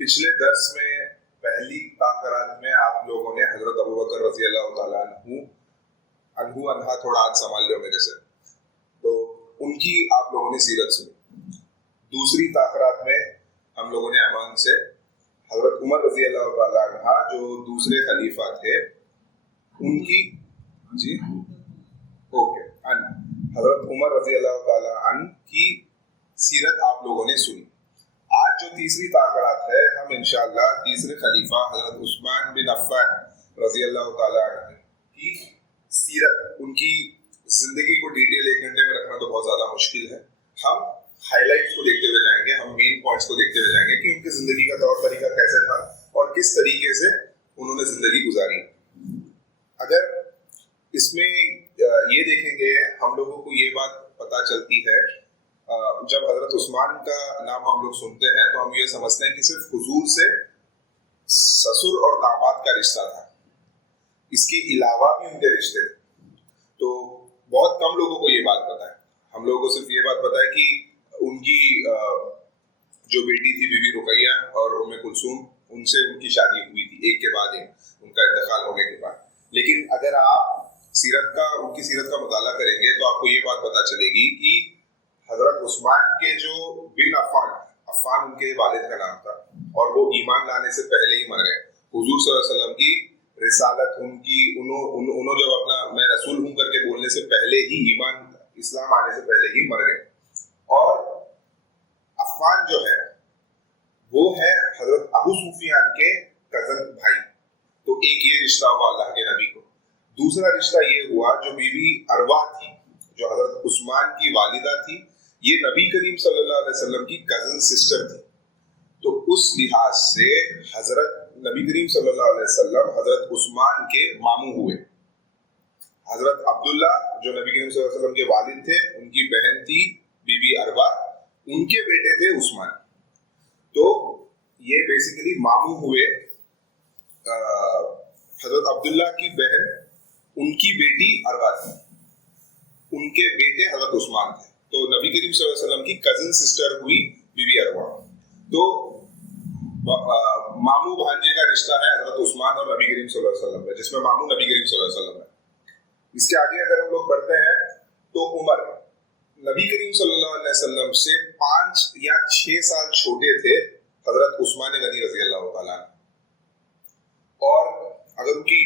पिछले दर्स में पहली ताकरात में आप लोगों ने हजरत अबू बकर रजी अल्लाह तआला अन्हु अनहा थोड़ा आज संभाल लो मेरे से, तो उनकी आप लोगों ने सीरत सुनी। दूसरी ताकरात में हम लोगों ने अमान से हजरत उमर रजी अल्लाह तआला अन्हा जो दूसरे खलीफा थे उनकी हजरत उमर रजी अल्लाह तआला अन्हु की सीरत आप लोगों ने सुनी। आज जो तीसरी ताकरात है हम इंशाअल्लाह तीसरे खलीफा हजरत उस्मान बिन अफ़्फ़ान रजी अल्लाह तआला अन्हु की सीरत, उनकी जिंदगी को डिटेल 1 घंटे में रखना तो बहुत ज्यादा मुश्किल है। हम हाइलाइट्स को देखते हुए जाएंगे, हम मेन पॉइंट्स को देखते हुए जाएंगे कि उनकी जिंदगी का तौर तरीका कैसे था और किस तरीके से उन्होंने जिंदगी गुजारी। अगर इसमें ये देखेंगे हम लोगों को ये बात पता चलती है, जब हजरत उस्मान का नाम हम लोग सुनते हैं तो हम ये समझते हैं कि सिर्फ हुजूर से ससुर और दामाद का रिश्ता था, इसके अलावा भी उनके रिश्ते थे। तो बहुत कम लोगों को ये बात पता है। हम लोगों को सिर्फ ये बात पता है कि उनकी जो बेटी थी बीबी रुकैया और उम्मे कुलसूम, उनसे उनकी शादी हुई थी एक के बाद एक, उनका इंतकाल होने के बाद। लेकिन अगर आप उनकी सीरत का मुताला करेंगे तो आपको ये बात पता चलेगी कि हजरत उस्मान के जो बिन अफ़्फ़ान उनके वालिद का नाम था और वो ईमान लाने से पहले ही मर गए। हुजूर सल्लल्लाहु अलैहि वसल्लम की रिसालत उन्होंने जब अपना मैं रसूल हूं करके बोलने से पहले ही इस्लाम आने से पहले ही मर गए। और अफ़्फ़ान जो है वो है हजरत अबू सुफियान के कजन भाई। तो एक ये रिश्ता हुआ अल्लाह के नबी को। दूसरा रिश्ता ये हुआ जो बीबी अरवा थी, जो हजरत उस्मान की वालिदा थी, ये नबी करीम सल्लल्लाहु अलैहि वसल्लम की कजन सिस्टर थी। तो उस लिहाज से हजरत नबी करीम सल्लल्लाहु अलैहि वसल्लम हजरत उस्मान के मामू हुए। हजरत अब्दुल्ला जो नबी करीम सल्लल्लाहु अलैहि वसल्लम के वालिद थे, उनकी बहन थी बीबी अरवा, उनके बेटे थे उस्मान। तो ये बेसिकली मामू हुए हजरत अब्दुल्ला की बहन, उनकी बेटी अरवा थी, उनके बेटे हजरत उस्मान थे। तो नबी करीम सल्लल्लाहु अलैहि वसल्लम की कजिन सिस्टर हुई बीबी अरवा। तो मामू भांजे का रिश्ता है हजरत उस्मान और नबी करीम सल्लल्लाहु अलैहि वसल्लम में, जिसमें मामू नबी करीम सल्लल्लाहु अलैहि वसल्लम है। इसके आगे अगर हम लोग बढ़ते हैं तो उमर नबी करीम सल्लल्लाहु अलैहि वसल्लम से 5 या 6 साल छोटे थे हजरत उस्मान गनी रजी अल्लाह तआला। और अगर उनकी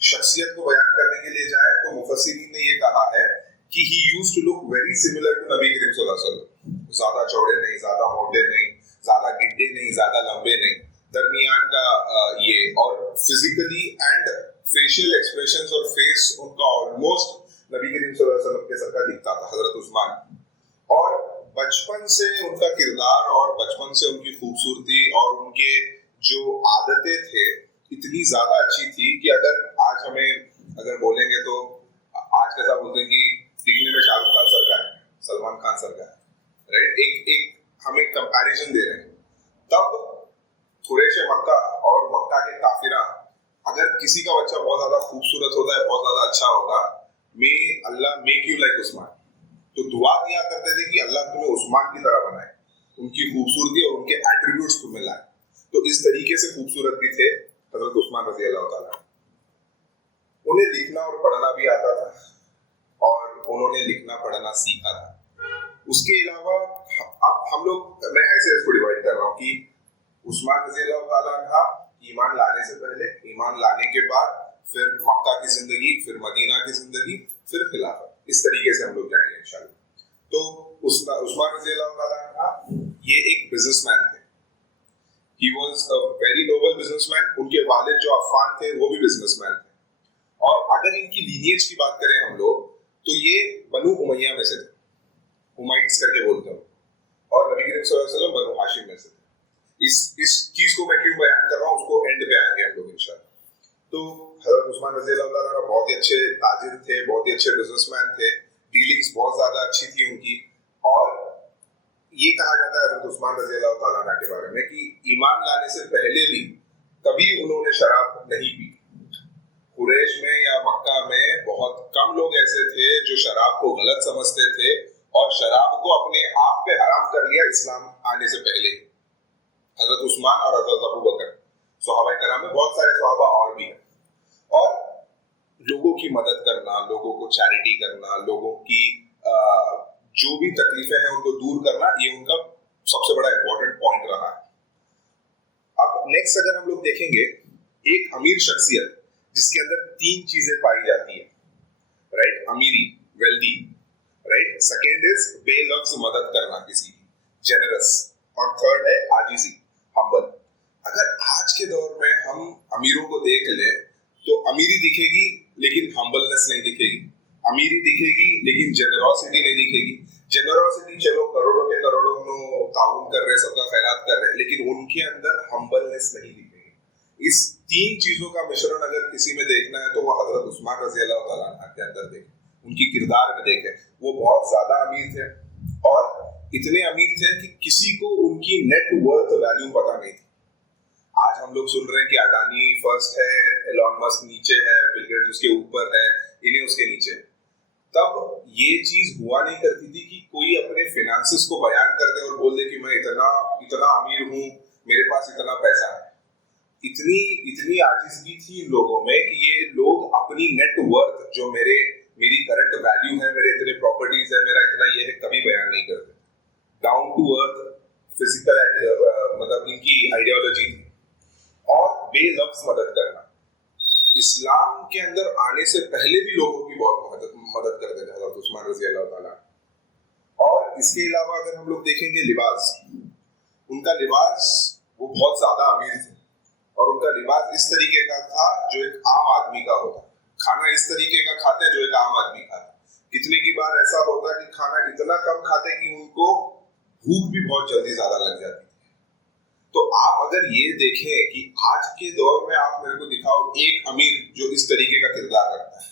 शख्सियत को बयान करने के लिए जाए तो मुफस्सिरीन ने ये कहा है कि he used to look very similar to नबी करीम सल्लल्लाहु अलैहि वसल्लम। ज्यादा चौड़े नहीं, ज्यादा मोटे नहीं, ज्यादा गिड्ढे नहीं, ज्यादा लंबे नहीं, दरमियान का ये। और फिजिकली एंड फेशियल एक्सप्रेशंस और फेस उनका ऑलमोस्ट नबी करीम सल्लल्लाहु अलैहि वसल्लम के सर का दिखता था हजरत उस्मान। और बचपन से उनका किरदार और बचपन से उनकी खूबसूरती और उनके जो आदतें थे इतनी ज्यादा अच्छी थी कि अगर बोलेंगे तो आज कैसा बोलते हैं कि दिखने में शाहरुख खान सर का है, सलमान खान सर का है, राइट। एक हम एक कंपैरिजन दे रहे हैं। तब कुरैश मक्का और मक्का के काफिरा, अगर किसी का बच्चा बहुत ज्यादा खूबसूरत होता है, बहुत ज्यादा अच्छा होता, मे अल्लाह मेक यू लाइक उस्मान, तो दुआ दिया करते थे कि अल्लाह तुम्हें उस्मान की तरह बनाए, उनकी खूबसूरती और उनके एट्रीब्यूट्स तुम्हें लाए। तो इस तरीके से खूबसूरत भी थे हजरत उस्मान रजी अल्लाह तआला। उन्हें लिखना और पढ़ना भी आता था और उन्होंने लिखना पढ़ना सीखा था। उसके अलावा अब हम लोग, मैं ऐसे इसको डिवाइड कर रहा हूँ कि उस्मान रजी अल्लाह तआला का ईमान लाने से पहले, ईमान लाने के बाद, फिर मक्का की जिंदगी, फिर मदीना की जिंदगी, फिर खिलाफत, इस तरीके से हम लोग जाएंगे इंशाल्लाह। तो उस्मान रजी अल्लाह तआला का ये एक बिजनेसमैन थे। He was a very noble businessman. उनके वालिद जो अफ़्फ़ान थे वो भी बिजनेसमैन थे। और अगर इनकी लीनिएज की बात करें हम लोग तो ये बनु उमैया में से थे, उमाइट्स करके बोलते हैं, और नबी करीम सल्लल्लाहु अलैहि वसल्लम बनु हाशिम में से थे। इस चीज को मैं क्यों बयान कर रहा हूँ, उसको एंड पे आएंगे हम लोग इंशाल्लाह। तो हजरत उस्मान रज़ी अल्लाह ताला अन्हु बहुत ही अच्छे ताजिर थे, बहुत ही अच्छे बिजनेसमैन थे, डीलिंग्स बहुत ज्यादा अच्छी थी उनकी। और ये कहा जाता है हजरत उस्मान रज़ी अल्लाह ताला अन्हु के बारे में कि ईमान लाने से पहले भी कभी उन्होंने शराब नहीं पी। कुरैश में या मक्का में बहुत कम लोग ऐसे थे जो शराब को गलत समझते थे और शराब को अपने आप पे हराम कर लिया इस्लाम आने से पहले। हजरत उस्मान और हजरत अबू बकर, सहाबा कराम में बहुत सारे सहाबा और भी हैं। और लोगों की मदद करना, लोगों को चैरिटी करना, लोगों की जो भी तकलीफें हैं उनको दूर करना, ये उनका सबसे बड़ा इंपॉर्टेंट पॉइंट रहा है। अब नेक्स्ट अगर हम लोग देखेंगे, एक अमीर शख्सियत जिसके अंदर 3 चीजें पाई जाती है, राइट, अमीरी, वेल्दी, राइट, सेकेंड इज बेलफ्ज मदद करना किसी की, जेनरस, और थर्ड है आजिजी, हम्बल। अगर आज के दौर में हम अमीरों को देख लें तो अमीरी दिखेगी लेकिन हम्बलनेस नहीं दिखेगी, अमीरी दिखेगी लेकिन जेनरोसिटी नहीं दिखेगी। जेनरोसिटी चलो करोड़ों के करोड़ों ताउन कर रहे, सबका खैरात कर रहे, लेकिन उनके अंदर हम्बलनेस नहीं दिखेगी। इस 3 चीजों का मिश्रण अगर किसी में देखना है तो वो हजरत उस्मान रज़ी अल्लाह ताला अन्हु के अंदर देखें, उनकी किरदार में देखें। वो बहुत ज्यादा अमीर थे और इतने अमीर थे कि किसी को उनकी नेट वर्थ वैल्यू पता नहीं थी। आज हम लोग सुन रहे हैं कि अडानी फर्स्ट है, एलॉन मस्क नीचे है, बिल गेट्स उसके ऊपर है, इन्हें उसके नीचे। तब ये चीज हुआ नहीं करती थी कि कोई अपने फिनेंसेस को बयान कर दे और बोल दे कि मैं इतना इतना अमीर हूँ, मेरे पास इतना पैसा है। इतनी आजिज़गी थी इन लोगों में कि ये लोग अपनी नेट वर्थ, जो मेरी करंट वैल्यू है, मेरे इतने प्रॉपर्टीज है, मेरा इतना ये है, कभी बयान नहीं करते। डाउन टू अर्थ फिजिकल मतलब इनकी आइडियोलॉजी थी। और बेलफ्ज मदद करना, इस्लाम के अंदर आने से पहले भी लोगों की बहुत मदद करते थे हजरत उस्मान रज़ी अल्लाह ताला। और इसके अलावा अगर हम लोग देखेंगे लिबास, उनका लिबास, वो बहुत ज्यादा अमीर थे और उनका लिबास इस तरीके का था जो एक आम आदमी का होता, खाना इस तरीके का खाते जो एक आम आदमी खाता। कितने की बार ऐसा होता कि खाना इतना कम खाते कि उनको भूख भी बहुत जल्दी ज्यादा लग जाती। तो आप अगर ये देखें कि आज के दौर में आप मेरे को दिखाओ एक अमीर जो इस तरीके का किरदार रखता है,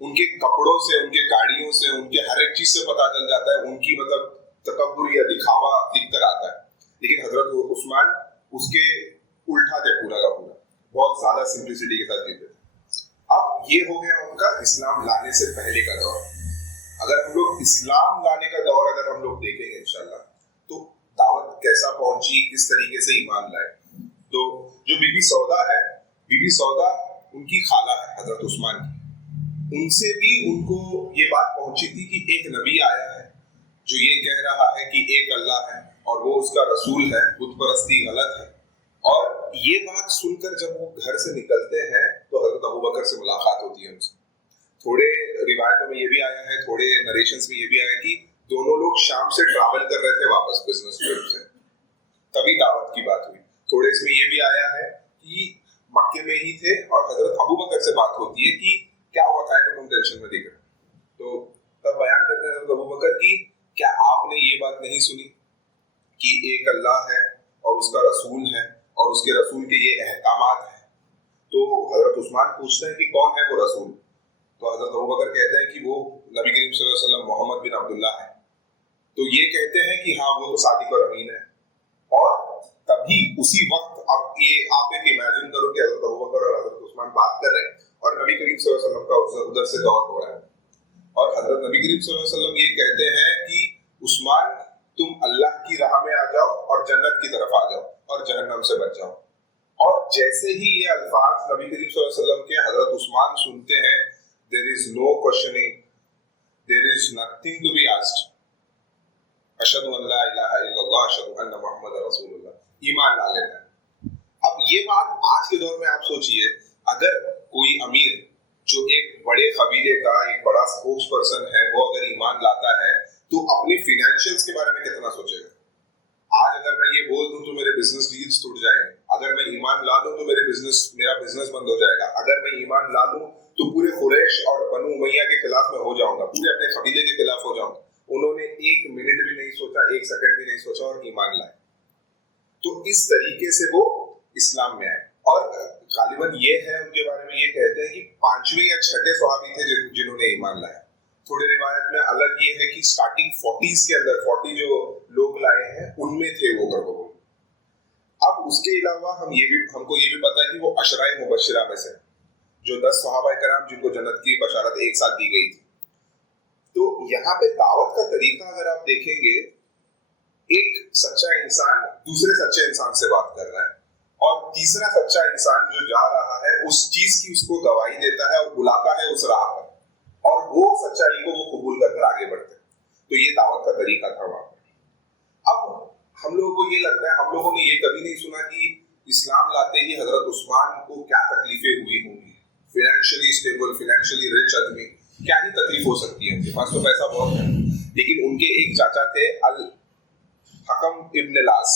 उनके कपड़ों से, उनके गाड़ियों से, उनके हर एक चीज से पता चल जाता है उनकी मतलब तकब्बुर या दिखावा दिख कर आता है। लेकिन हजरत उस्मान उसके उल्टा थे, पूरा का पूरा, बहुत ज्यादा सिंप्लिसिटी के साथ जीते थे। अब ये हो गया उनका इस्लाम लाने से पहले का दौर। अगर हम लोग इस्लाम लाने का दौर अगर हम लोग देखेंगे इंशाल्लाह, तो दावत कैसा पहुंची, किस तरीके से ईमान लाए। तो जो बीबी सौदा है, बीबी सौदा उनकी खाला है हजरत उस्मान की, उनसे भी उनको ये बात पहुंची थी कि एक नबी आया है जो ये कह रहा है कि एक अल्लाह है और वो उसका रसूल है, बुत परस्ती गलत है। और ये बात सुनकर जब वो घर से निकलते हैं तो हजरत अबू बकर से मुलाकात होती है उनसे। थोड़े रिवायतों में ये भी आया है, थोड़े नरेशंस में ये भी आया कि दोनों लोग शाम से ट्रैवल कर रहे थे वापस बिजनेस ट्रिप से, तभी दावत की बात हुई। थोड़े इसमें ये भी आया है कि मक्के में ही थे और हजरत अबू बकर से बात होती है कि क्या हुआ था कि तुम टेंशन में दिख रहे। तो तब बयान करते हैं हजरत अबू बकर की, क्या आपने ये बात नहीं सुनी कि एक अल्लाह है और उसका रसूल है और उसके रसूल के ये अहकामात हैं। तो हजरत उस्मान पूछते हैं कि कौन है वो रसूल। तो हजरत अबू बकर कहते हैं कि वो नबी करीम सल्लल्लाहु अलैहि वसल्लम मोहम्मद बिन अब्दुल्लाह है। तो ये कहते हैं कि हाँ वो तो सादिक और अमीन है। और तभी उसी वक्त, अब ये आप एक इमेजिन करो कि हजरत अबू बकर और हजरत उस्मान बात कर रहे हैं और नबी करीम सल्लल्लाहु अलैहि वसल्लम का उधर से दौर हो रहा है और हजरत नबी करीम सल्लल्लाहु अलैहि वसल्लम ये कहते हैं कि उस्मान तुम अल्लाह की राह में आ जाओ और जन्नत की तरफ आ जाओ और जहन्नम से बच जाओ। और जैसे ही ये अल्फाज नबी करीम सल्लल्लाहु अलैहि वसल्लम के हजरत उस्मान सुनते हैं, there is no questioning, there is nothing to be asked, अशहदु अन ला इलाहा इल्लल्लाह अशहदु अन्ना मुहम्मद रसूलुल्लाह, ईमान ला लेते हैं। अब ये बात आज के दौर में आप सोचिए, अगर कोई अमीर जो एक बड़े कबीले का एक बड़ा स्पोक्स पर्सन है वो अगर ईमान लाता है तो अपने फिनेंशियल्स के बारे में कितना सोचेगा। आज अगर मैं ये बोल दूं तो मेरे बिजनेस डील्स टूट जाएंगे, अगर मैं ईमान ला दूं तो मेरा बिजनेस बंद हो जाएगा, अगर मैं ईमान ला लूं तो पूरे कुरैश और बनु उमैया के खिलाफ खिलाफ में हो जाऊंगा, पूरे अपने कबीले के खिलाफ हो जाऊंगा। उन्होंने 1 मिनट भी नहीं सोचा, 1 सेकंड भी नहीं सोचा और ईमान लाए। तो इस तरीके से वो इस्लाम में आए। और गालिबन ये है उनके बारे में, ये कहते हैं कि 5वें या 6ठे सहाबी थे जिन्होंने ईमान लाया। थोड़े रिवायत में अलग ये है कि स्टार्टिंग 40s के अंदर 40 जो लोग लाए हैं उनमें थे वो गर्भगोल। अब उसके अलावा हमको ये भी पता है कि वो अशराए मुबश्शिरा में से जो 10 सहाबाए कराम जिनको जन्नत की बशारत एक साथ दी गई थी। तो यहाँ पे दावत का तरीका अगर आप देखेंगे, एक सच्चा इंसान दूसरे सच्चे इंसान से बात कर रहा है और तीसरा सच्चा इंसान जो जा रहा है उस चीज की उसको गवाही देता है और बुलाता है उस राह पर, और वो सच्चाई को वो कबूल कर आगे बढ़ते हैं। तो ये दावत का तरीका था वहां पर। अब हम लोगों को ये लगता है, हम लोगों ने ये कभी नहीं सुना कि इस्लाम लाते ही हजरत उस्मान को क्या तकलीफें हुई होंगी। फाइनेंशियली स्टेबल, फाइनेंशियली रिच आदमी, क्या ही तकलीफ हो सकती है, उनके पास तो पैसा बहुत है। लेकिन उनके एक चाचा थे अल हकम इब्न लास,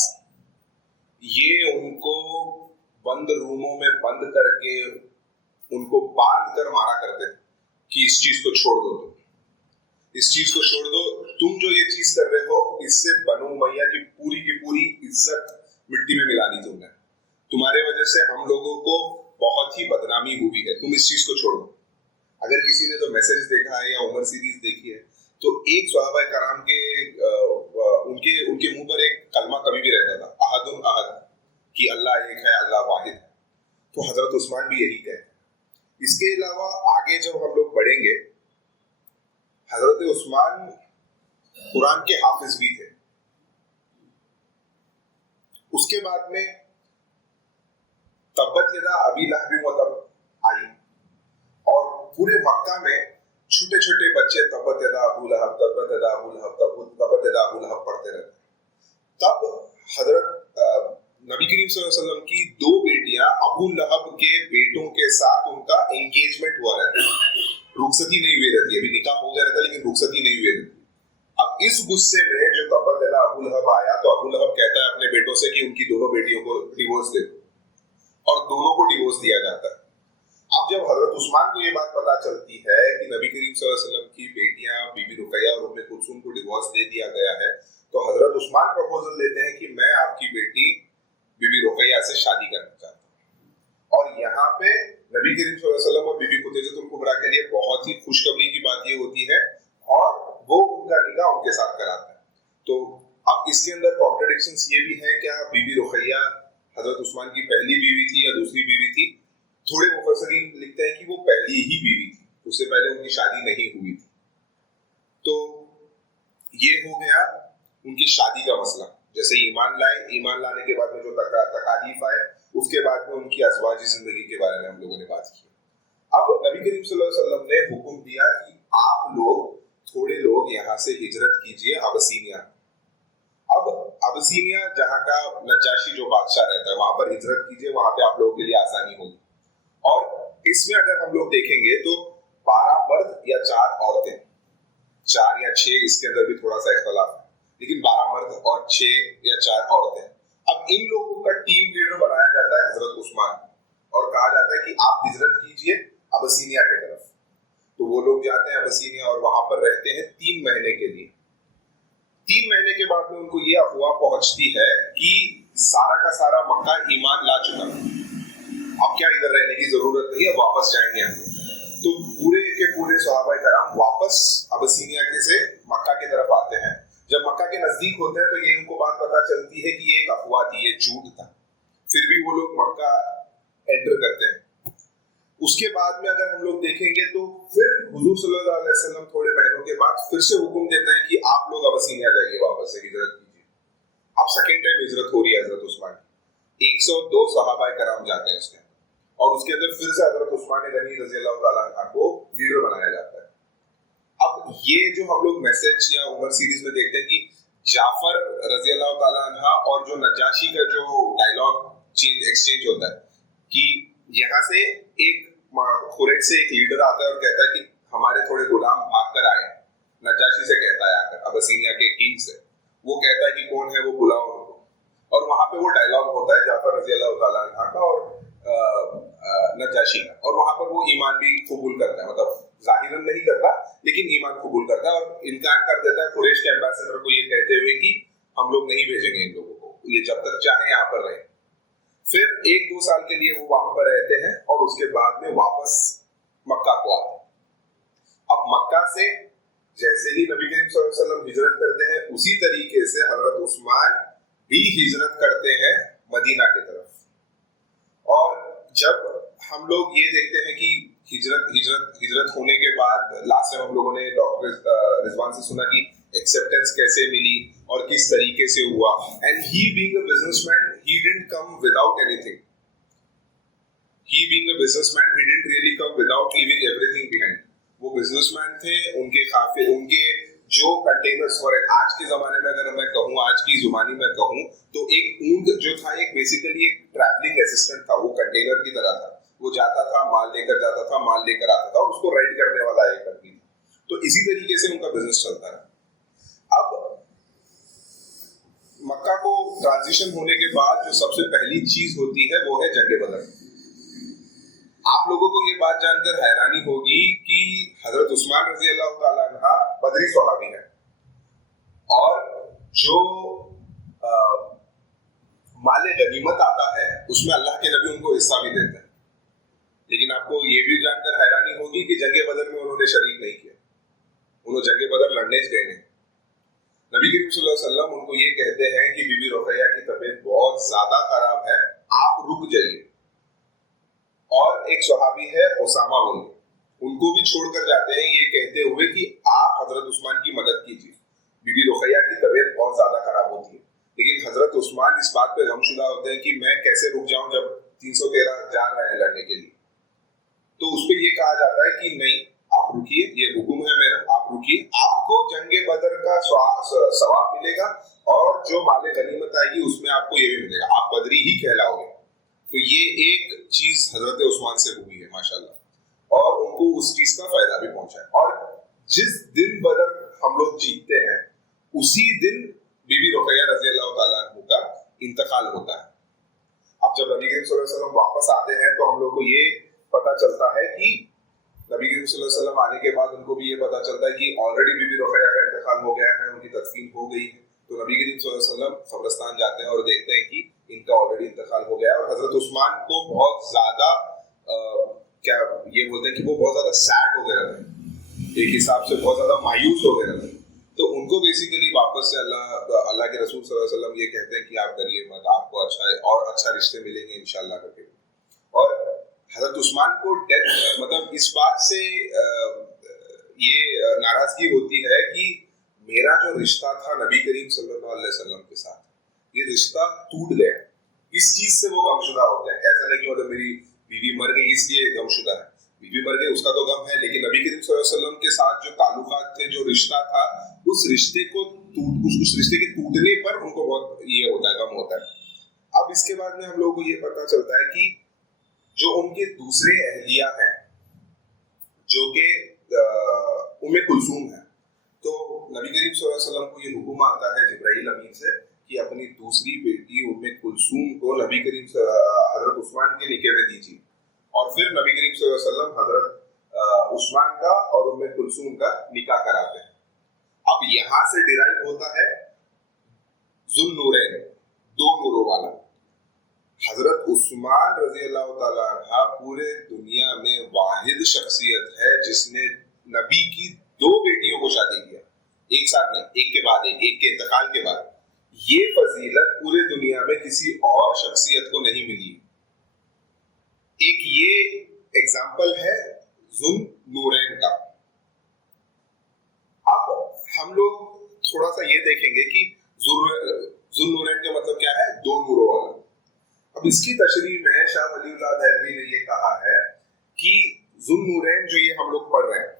ये उनको बंद रूमों में बंद करके उनको बांध कर मारा करते थे कि इस चीज को छोड़ दो, तुम इस चीज को छोड़ दो, तुम जो ये चीज कर रहे हो इससे बनु उमैया की पूरी इज्जत मिट्टी में मिला दी तुमने, तुम्हारे वजह से हम लोगों को बहुत ही बदनामी हुई है, तुम इस चीज को छोड़ो। अगर किसी ने तो मैसेज देखा है या उमर सीरीज देखी है तो एक सहाबा कराम के उनके मुंह पर एक कलमा कभी भी रहता था, अहदुन अहद, कि अल्लाह एक है, अल्लाह वाहिद है। तो हजरत उस्मान भी यही कहते हैं। इसके अलावा आगे जब हम लोग बढ़ेंगे, हजरत उस्मान कुरान के हाफिज भी थे। उसके बाद में तब्बत यदा अबी लहब व तब आई और पूरे मक्का में छोटे छोटे बच्चे तब्बत यदा अबू लहब, तब्बत यदा अबू लहब, तब्बत यदा अबू लहब पढ़ते रहते। तब हजरत नबी करीम सल्लल्लाहु अलैहि वसल्लम की 2 बेटियां अबू लहब के बेटों के साथ उनका एंगेजमेंट हुआ रहता है, रुखसती नहीं हुई रहती, अभी निकाह हो गया रहता लेकिन रुखसती नहीं हुई रहती। अब इस गुस्से में जो तब्बत यदा अबू लहब आया तो अबू लहब कहता है अपने बेटों से कि उनकी दोनों बेटियों को डिवोर्स दे दो, और दोनों को डिवोर्स दिया जाता है। अब जब हजरत उस्मान को ये बात पता चलती है कि नबी करीम सल्लल्लाहु अलैहि वसल्लम की बेटियां बीबी रुकैया और उम्मे कुलसूम को डिवोर्स दे दिया गया है, तो हजरत उस्मान प्रपोजल देते हैं कि मैं आपकी बेटी बीबी रुकैया से शादी करना चाहता हूँ। और यहाँ पे नबी करीम सल्लल्लाहु अलैहि वसल्लम और बीबी खुदैजतुल कुबरा के लिए बहुत ही खुशखबरी की बात ये होती है और वो उनका निकाह उनके साथ कराता है। तो अब इसके अंदर कॉन्ट्रडिक्शंस ये भी है, क्या बीबी रुकैया हजरत उस्मान की पहली बीवी थी या दूसरी बीवी थी? थोड़े मुफस्सिरीन लिखते हैं कि वो पहली ही बीवी थी, उससे पहले उनकी शादी नहीं हुई थी। तो ये हो गया उनकी शादी का मसला। जैसे ईमान लाए, ईमान लाने के बाद में जो तकालीफ आए, उसके बाद में उनकी अज़वाजी जिंदगी के बारे में हम लोगों ने बात की। अब नबी करीम सल्लल्लाहु अलैहि वसल्लम ने हुक्म दिया कि आप लोग थोड़े लोग यहाँ से हिजरत कीजिए अबसीनिया। अब अबसीनिया जहाँ का नज्जाशी जो बादशाह रहता है वहां पर हिजरत कीजिए, वहां पे आप लोगों के लिए आसानी होगी। और इसमें अगर हम लोग देखेंगे तो 12 मर्द या 4 औरतें, 4 या 6 इसके अंदर भी थोड़ा सा इख्तलाफ है, लेकिन 12 मर्द और 6 या 4 औरतें। अब इन लोगों का टीम लीडर बनाया जाता है हजरत उस्मान और कहा जाता है कि आप हिजरत कीजिए अबसीनिया की तरफ। तो वो लोग जाते हैं अबसीनिया और वहां पर रहते हैं 3 महीने के लिए। 3 महीने के बाद में उनको ये अफवाह पहुंचती है कि सारा का सारा मक्का ईमान ला चुका है, अब क्या इधर रहने की जरूरत नहीं है, वापस जाएंगे हम लोग। तो पूरे के पूरे सहाबाए कराम वापस अबसीनिया के से मक्का की तरफ आते हैं। जब मक्का के नजदीक होते हैं तो ये उनको बात पता चलती है कि ये एक अफवाह थी, ये झूठ था। फिर भी वो लोग मक्का एंटर करते हैं। उसके बाद में अगर हम लोग देखेंगे तो फिर हुजूर सल्लल्लाहु अलैहि वसल्लम थोड़े महीनों के बाद फिर से हुक्म देते हैं कि आप लोग अबसीनिया जाइए, वापस से हिजरत कीजिए। अब सेकेंड टाइम हिजरत हो रही है हजरत उस्मान की। 102 सहाबाए कराम जाते हैं उसके अंदर और उसके अंदर फिर से हजरत उस्मान गनी रज़ी अल्लाह तआला अन्हु को लीडर बनाया जाता है। अब ये जो हम लोग मैसेज या उमर सीरीज में देखते हैं कि जाफर रज़ी अल्लाह तआला अन्हा और जो नज्जाशी का जो डायलॉग एक्सचेंज होता है कि यहाँ से एक खुरैश से एक लीडर आता है और कहता है कि हमारे थोड़े गुलाम भाग कर आए। नज्जाशी से कहता है आकर, अबसीनिया के किंग से, वो कहता है कि कौन है वो, बुलाओ उनको। और वहां पे वो डायलॉग होता है जाफर रज़ी अल्लाह तआला अन्हा का और नज्जाशी का, और वहां पर वो ईमान भी कबूल करता है, मतलब जाहिरन नहीं करता लेकिन ईमान कबूल करता है और इनकार कर देता है कुरैश के एम्बेसडर को ये कहते हुए कि हम लोग नहीं भेजेंगे इन लोगों को, ये जब तक चाहे यहाँ पर रहे। फिर 1-2 साल के लिए वो वहां पर रहते हैं और उसके बाद में वापस मक्का को आते हैं। अब मक्का से जैसे ही नबी करीम सल्लल्लाहु अलैहि वसल्लम हिजरत करते हैं उसी तरीके से हजरत उस्मान भी हिजरत करते हैं मदीना की तरफ। और जब हम लोग ये देखते हैं कि हिजरत होने के बाद लास्ट टाइम हम लोगों ने डॉक्टर रिजवान से सुना कि एक्सेप्टेंस कैसे मिली और किस तरीके से हुआ, and he being a businessman he didn't come without anything. He being a businessman, he didn't really come without leaving everything behind. वो बिजनेसमैन थे, उनके जो कंटेनर्स और आज के जमाने में अगर मैं कहूँ, आज की जुबानी में कहूँ तो एक ऊंट जो था एक बेसिकली एक ट्रैवलिंग असिस्टेंट था, वो कंटेनर की तरह था, वो जाता था माल लेकर जाता था, माल लेकर आता था और उसको राइड करने वाला एक आदमी था। तो इसी तरीके से उनका बिजनेस चलता है। अब मक्का को ट्रांजिशन होने के बाद जो सबसे पहली चीज होती है वो है जंग बदर। आप लोगों को ये बात जानकर हैरानी होगी कि हजरत उस्मान रजी अल्लाह तआला अन्हा बदरी सहाबी है और जो माले गनीमत आता है उसमें अल्लाह के नबी उनको हिस्सा भी देते हैं। लेकिन आपको ये भी जानकर हैरानी होगी कि जंग बदर में उन्होंने शरीक नहीं किया, उन्होंने जंग बदर लड़ने गए नहीं। नबी करीम सल्लल्लाहु अलैहि वसल्लम उनको ये कहते हैं कि बीबी रुकैया की तबीयत बहुत ज्यादा खराब है, आप रुक जाइए। और एक सहाबी है उसामा बोले, उनको भी छोड़कर जाते हैं ये कहते हुए कि आप हजरत उस्मान की मदद कीजिए, बीबी रुकैया की तबीयत बहुत ज्यादा खराब होती है। लेकिन हजरत उस्मान इस बात पे गमशुदा होते हैं कि मैं कैसे रुक जाऊं जब 313 जा रहे हैं लड़ने के लिए। तो उस पर यह कहा जाता है कि नहीं, आप रुकिए, ये हुक्म है मेरा, आप रुकिए, आपको जंगे बदर का सवाब मिलेगा और जो माले गनीमत आएगी उसमें आपको ये भी मिलेगा, आप बदरी ही कहलाओगे। तो ये एक चीज हजरत उस्मान से हुई है माशाल्लाह, और उनको उस चीज का फायदा भी पहुंचा है। और जिस दिन बदर हम लोग जीतते हैं उसी दिन बीबी रुकैया रजी अल्लाह तआला अन्हा का इंतकाल होता है। अब जब नबी करीम सल्लल्लाहु अलैहि वसल्लम वापस आते हैं तो हम लोग को ये पता चलता है कि नबी करीम सल्लल्लाहु अलैहि वसल्लम आने के बाद उनको भी ये पता चलता है कि ऑलरेडी बीबी रुकैया का इंतकाल हो गया है, उनकी तदफीन हो गई है। तो नबी करीम सल्लल्लाहु अलैहि वसल्लम कब्रिस्तान जाते हैं और देखते हैं कि इनका ऑलरेडी इंतकाल हो गया है। और हजरत उस्मान को बहुत ज्यादा क्या ये बोलते हैं कि वो बहुत ज्यादा सैड हो गए थे, एक हिसाब से बहुत ज्यादा मायूस हो गए थे। तो उनको बेसिकली वापस से अल्लाह के रसूल सल्लल्लाहु अलैहि वसल्लम ये कहते हैं कि आप डरिए मत, आपको अच्छा और अच्छा रिश्ते मिलेंगे इंशाअल्लाह करके। और हजरत उस्मान को डेथ मतलब इस बात से ये नाराजगी होती है कि मेरा जो रिश्ता था नबी करीम सल्लल्लाहु अलैहि वसल्लम के साथ, ये रिश्ता टूट गया। इस चीज से वो गमशुदा होते हैं। ऐसा नहीं कि मतलब मेरी बीवी मर गई इसलिए गमशुदा है, बीवी मर गई उसका तो गम है, लेकिन नबी करीम सल्लल्लाहु अलैहि वसल्लम के साथ जो ताल्लुकात थे, जो रिश्ता था, उस रिश्ते के टूटने पर उनको बहुत ये होता है, गम होता है। अब इसके बाद में हम लोगों को ये पता चलता है कि जो उनके दूसरे अहलिया हैं जो कि उम्मे कुलसूम है, तो नबी करीम सल्लल्लाहु अलैहि वसल्लम को ये हुक्म आता है जिब्राइल अमीन से कि अपनी दूसरी बेटी उम्मे कुलसूम को नबी करीम हजरत उस्मान के निकाह में दीजिए। और फिर नबी करीम सल्लल्लाहु अलैहि वसल्लम हजरत उस्मान का और उम्मे कुलसूम का निकाह कराते हैं। अब यहाँ से डिराइव होता है ज़ुन्नूरैन, दो नूरों वाला। हजरत उस्मान रजी अल्लाह तआला अन्हा पूरे दुनिया में वाहिद शख्सियत है जिसने नबी की 2 बेटियों को शादी किया, एक साथ नहीं, एक के बाद एक के इंतकाल के बाद। ये फजीलत पूरे दुनिया में किसी और शख्सियत को नहीं मिली। एक ये एग्जाम्पल है ज़ुन्नूरैन का। अब हम लोग थोड़ा सा ये देखेंगे कि ज़ुन्नूरैन का मतलब क्या है, 2 नूरों वाला। अब इसकी तशरीह में शाह वलीउल्लाह दहलवी ने ये कहा है कि ज़ुन्नूरैन जो ये हम लोग पढ़ रहे हैं,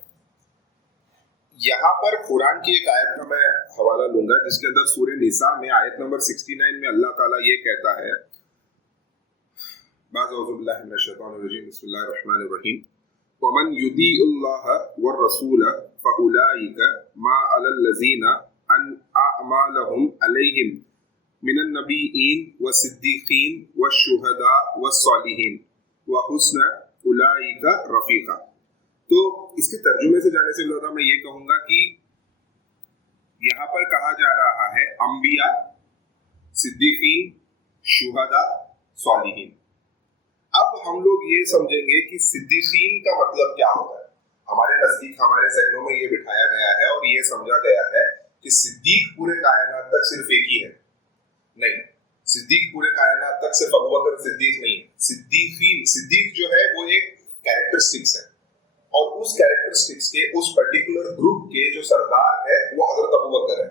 यहाँ पर कुरान की एक आयत का मैं हवाला लूंगा जिसके अंदर सूरह निसा में आयत नंबर 69 में अल्लाह ताला ये कहता है, बिस्मिल्लाहिर्रहमानिर्रहीम, वमन युतीउल्लाह वर्रसूल फउलाइका मा अलल्लज़ीना अनअमा अलैहिम मिनन नबीयीन वसिद्दीकीन वशुहदा वस्सालिहीन व हुस्न उलाइका रफीका। तो तो इसके तर्जुमे से जाने से ज्यादा मैं ये कहूंगा कि यहाँ पर कहा जा रहा है अंबिया, सिद्दीकीन, शुहदा, स्वालिहीन। अब हम लोग ये समझेंगे कि सिद्दीकीन का मतलब क्या होता है। हमारे नजदीक, हमारे जहनों में ये बिठाया गया है और ये समझा गया है कि सिद्दीक पूरे कायनात तक सिर्फ एक ही है। नहीं, सिद्दीक पूरे कायनात तक सिर्फ अबू बकर सिद्दीक नहीं है। सिद्दीकीन, सिद्दीक जो है वो एक कैरेक्टरिस्टिक्स है और उस कैरेक्टरिस्टिक्स के, उस पर्टिकुलर ग्रुप के जो सरदार है वो हजरत अबू बकर है।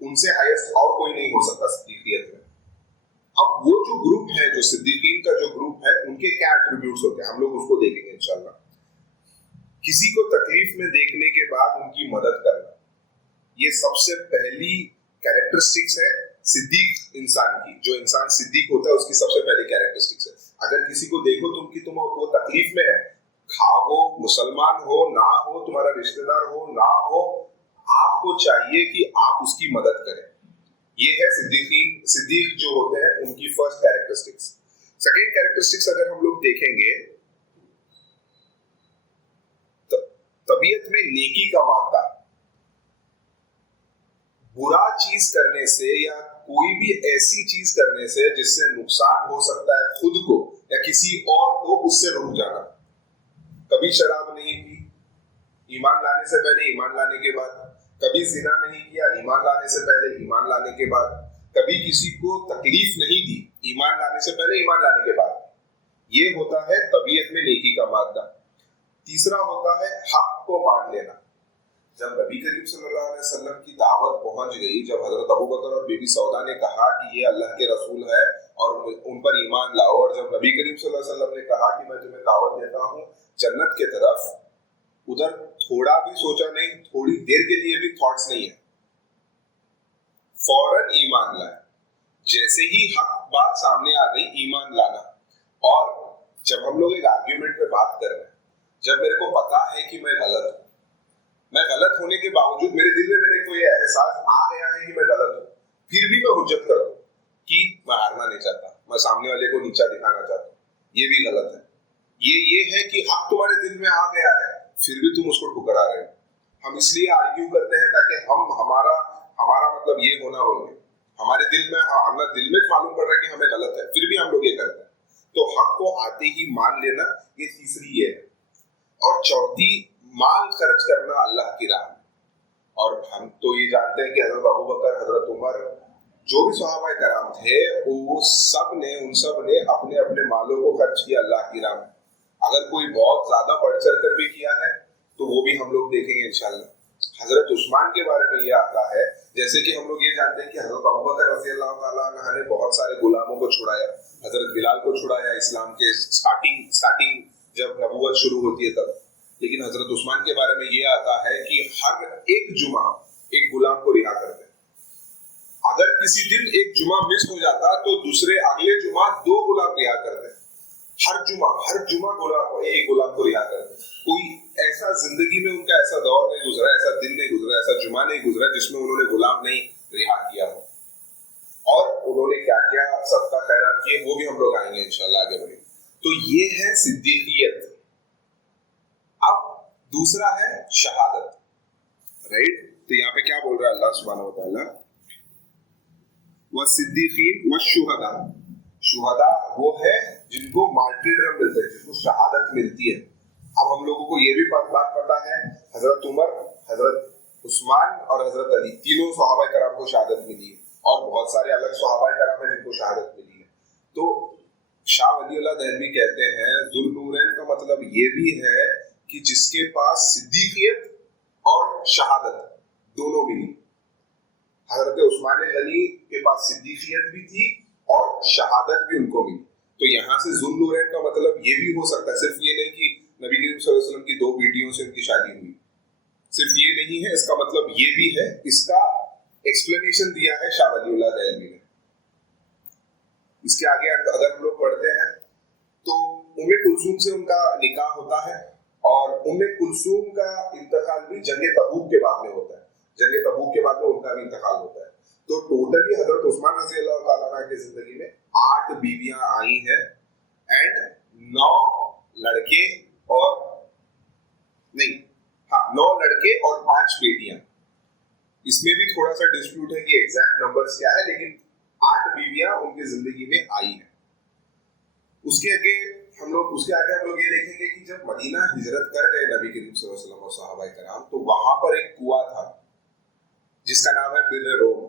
उनसे हाईएस्ट और कोई नहीं हो सकता सिद्दीकियत में। अब वो जो ग्रुप है, जो सिद्दीकीन का जो ग्रुप है, उनके क्या एट्रीब्यूट्स होते हैं हम लोग उसको देखेंगे इंशाल्लाह। किसी को तकलीफ में देखने के बाद उनकी मदद करना, ये सबसे पहली कैरेक्टरिस्टिक्स है सिद्दीक इंसान की। जो इंसान सिद्दीक होता है उसकी सबसे पहली कैरेक्टरिस्टिक्स है। अगर किसी को देखो तुम वो तकलीफ में है, खाओ, मुसलमान हो ना हो, तुम्हारा रिश्तेदार हो ना हो, आपको चाहिए कि आप उसकी मदद करें। ये है सिद्दीकीन, सिद्दीक जो होते हैं उनकी फर्स्ट कैरेक्टरिस्टिक्स। सेकेंड कैरेक्टरिस्टिक्स अगर हम लोग देखेंगे तो तबीयत में नेकी का मादा, बुरा चीज करने से या कोई भी ऐसी चीज करने से जिससे नुकसान हो सकता है खुद को या किसी और को, उससे रुक जाना। कभी शराब नहीं पी ईमान लाने से पहले, ईमान लाने के बाद। कभी जिना नहीं किया ईमान लाने से पहले, ईमान लाने के बाद। कभी किसी को तकलीफ नहीं दी ईमान लाने से पहले, ईमान लाने के बाद। ये होता है तबीयत में नेकी का मादा। तीसरा होता है हक को मान लेना। जब नबी करीम सल्लल्लाहु अलैहि वसल्लम की दावत पहुंच गई, जब हजरत अबू बकर और बीबी सौदा ने कहा कि ये अल्लाह के रसूल है और उन पर ईमान लाओ, और जब नबी करीम सल्लल्लाहु अलैहि वसल्लम ने कहा कि मैं तुम्हें दावत देता हूँ जन्नत के तरफ, उधर थोड़ा भी सोचा नहीं, थोड़ी देर के लिए भी थॉट्स नहीं है, फौरन ईमान लाए। जैसे ही हक बात सामने आ गई, ईमान लाना। और जब हम लोग एक आर्ग्यूमेंट में बात कर रहे हैं, जब मेरे को पता है कि मैं गलत हूं, मैं गलत होने के बावजूद मेरे दिल में मेरे को ये एहसास आ गया है कि मैं गलत हूं, फिर भी मैं हुज्जत कर दूं कि मैं हारना नहीं चाहता, मैं सामने वाले को नीचा दिखाना चाहता हूं, ये भी गलत है। ये है कि हक तुम्हारे दिल में आ गया है, फिर भी तुम उसको ठुकरा रहे हो। हम इसलिए आर्ग्यू करते हैं ताकि हम हमारा मतलब ये होना बोले, हमारे दिल में, हमारा दिल में मालूम पड़ रहा है कि हमें गलत है, फिर भी हम लोग ये करते हैं। तो हक को आते ही मान लेना, ये तीसरी ये है। और चौथी, माल खर्च करना अल्लाह की राह में। और हम तो ये जानते हैं कि हजरत अबू बकर, हजरत उमर, जो भी सहाबा कराम थे, वो सब ने, उन सब ने अपने अपने मालों को खर्च किया अल्लाह की राह में। अगर कोई बहुत ज्यादा बढ़ चढ़ कर भी किया है तो वो भी हम लोग देखेंगे इंशाल्लाह। हजरत उस्मान के बारे में ये आता है, जैसे कि हम लोग ये जानते हैं कि हजरत अबू बकर रज़ी अल्लाह ताला अन्हु ने बहुत सारे गुलामों को छुड़ाया, हजरत बिलाल को छुड़ाया इस्लाम के स्टार्टिंग जब नबूवत शुरू होती है तब। लेकिन हजरत उस्मान के बारे में ये आता है कि हर एक जुमा एक गुलाम को रिहा करते हैं। अगर किसी दिन एक जुमा मिस हो जाता तो दूसरे अगले जुमा 2 गुलाम रिहा करते हैं। हर जुमा एक गुलाम को रिहा करते हैं। कोई ऐसा जिंदगी में उनका ऐसा दौर नहीं गुजरा, ऐसा दिन नहीं गुजरा, ऐसा जुमा नहीं गुजरा जिसमें उन्होंने गुलाम नहीं रिहा किया हो। और उन्होंने क्या क्या सदका खैरात किए वो भी हम लोग आएंगे इंशाल्लाह आगे बढ़े। तो ये है सिद्दीकियत। अब दूसरा है शहादत, राइट? तो यहाँ पे क्या बोल रहा है अल्लाह सुब्हानहू व तआला, वसिद्दीकीन वशुहदा। शुहदा वो है जिनको मार्टिरडम मिलता है, जिनको शहादत मिलती है। अब हम लोगों को ये भी बात पता है, हजरत उमर, हजरत उस्मान और हजरत अली, तीनों सहाबा कराम को शहादत मिली है, और बहुत सारे अलग सहाबा कराम है जिनको शहादत मिली है। तो शाह वलीउल्लाह दहलवी कहते हैं जुल्नूरैन का मतलब ये भी है कि जिसके पास सिद्दीकियत और शहादत दोनों मिली। हजरत उस्मान गनी के पास सिद्दीकियत भी थी और शहादत भी उनको मिली। तो यहाँ से जुल्नूरैन का मतलब ये भी हो सकता है, सिर्फ ये नहीं कि नबी करीम सल्लल्लाहु अलैहि वसल्लम की 2 बेटियों से उनकी शादी हुई, सिर्फ ये नहीं है, इसका मतलब ये भी है। इसका एक्सप्लेनेशन दिया है शाह वलीउल्लाह दहलवी ने। इसके आगे अगर हम लोग पढ़ते हैं तो उम्मे कुलसूम से उनका निकाह होता है, और उम्मे कुलसूम का इंतकाल भी जंग तबूक के बाद में होता है। जंग तबूक के बाद में उनका भी इंतकाल होता है। तो टोटली हजरत उस्मान रज़ी अल्लाह तआला अन्हु की जिंदगी में 8 बीवियां आई हैं एंड 9 लड़के और नहीं, हाँ 9 लड़के और 5 बेटियां। इसमें भी थोड़ा सा डिस्प्यूट है कि एग्जैक्ट नंबर्स क्या है, लेकिन 8 बीवियां उनकी जिंदगी में आई है। उसके आगे हम लोग ये देखेंगे कि जब मदीना हिजरत कर गए नबी करीम सल्लल्लाहु अलैहि वसल्लम और सहाबाए कराम, तो वहां पर एक कुआं था जिसका नाम है बिर्र रोम।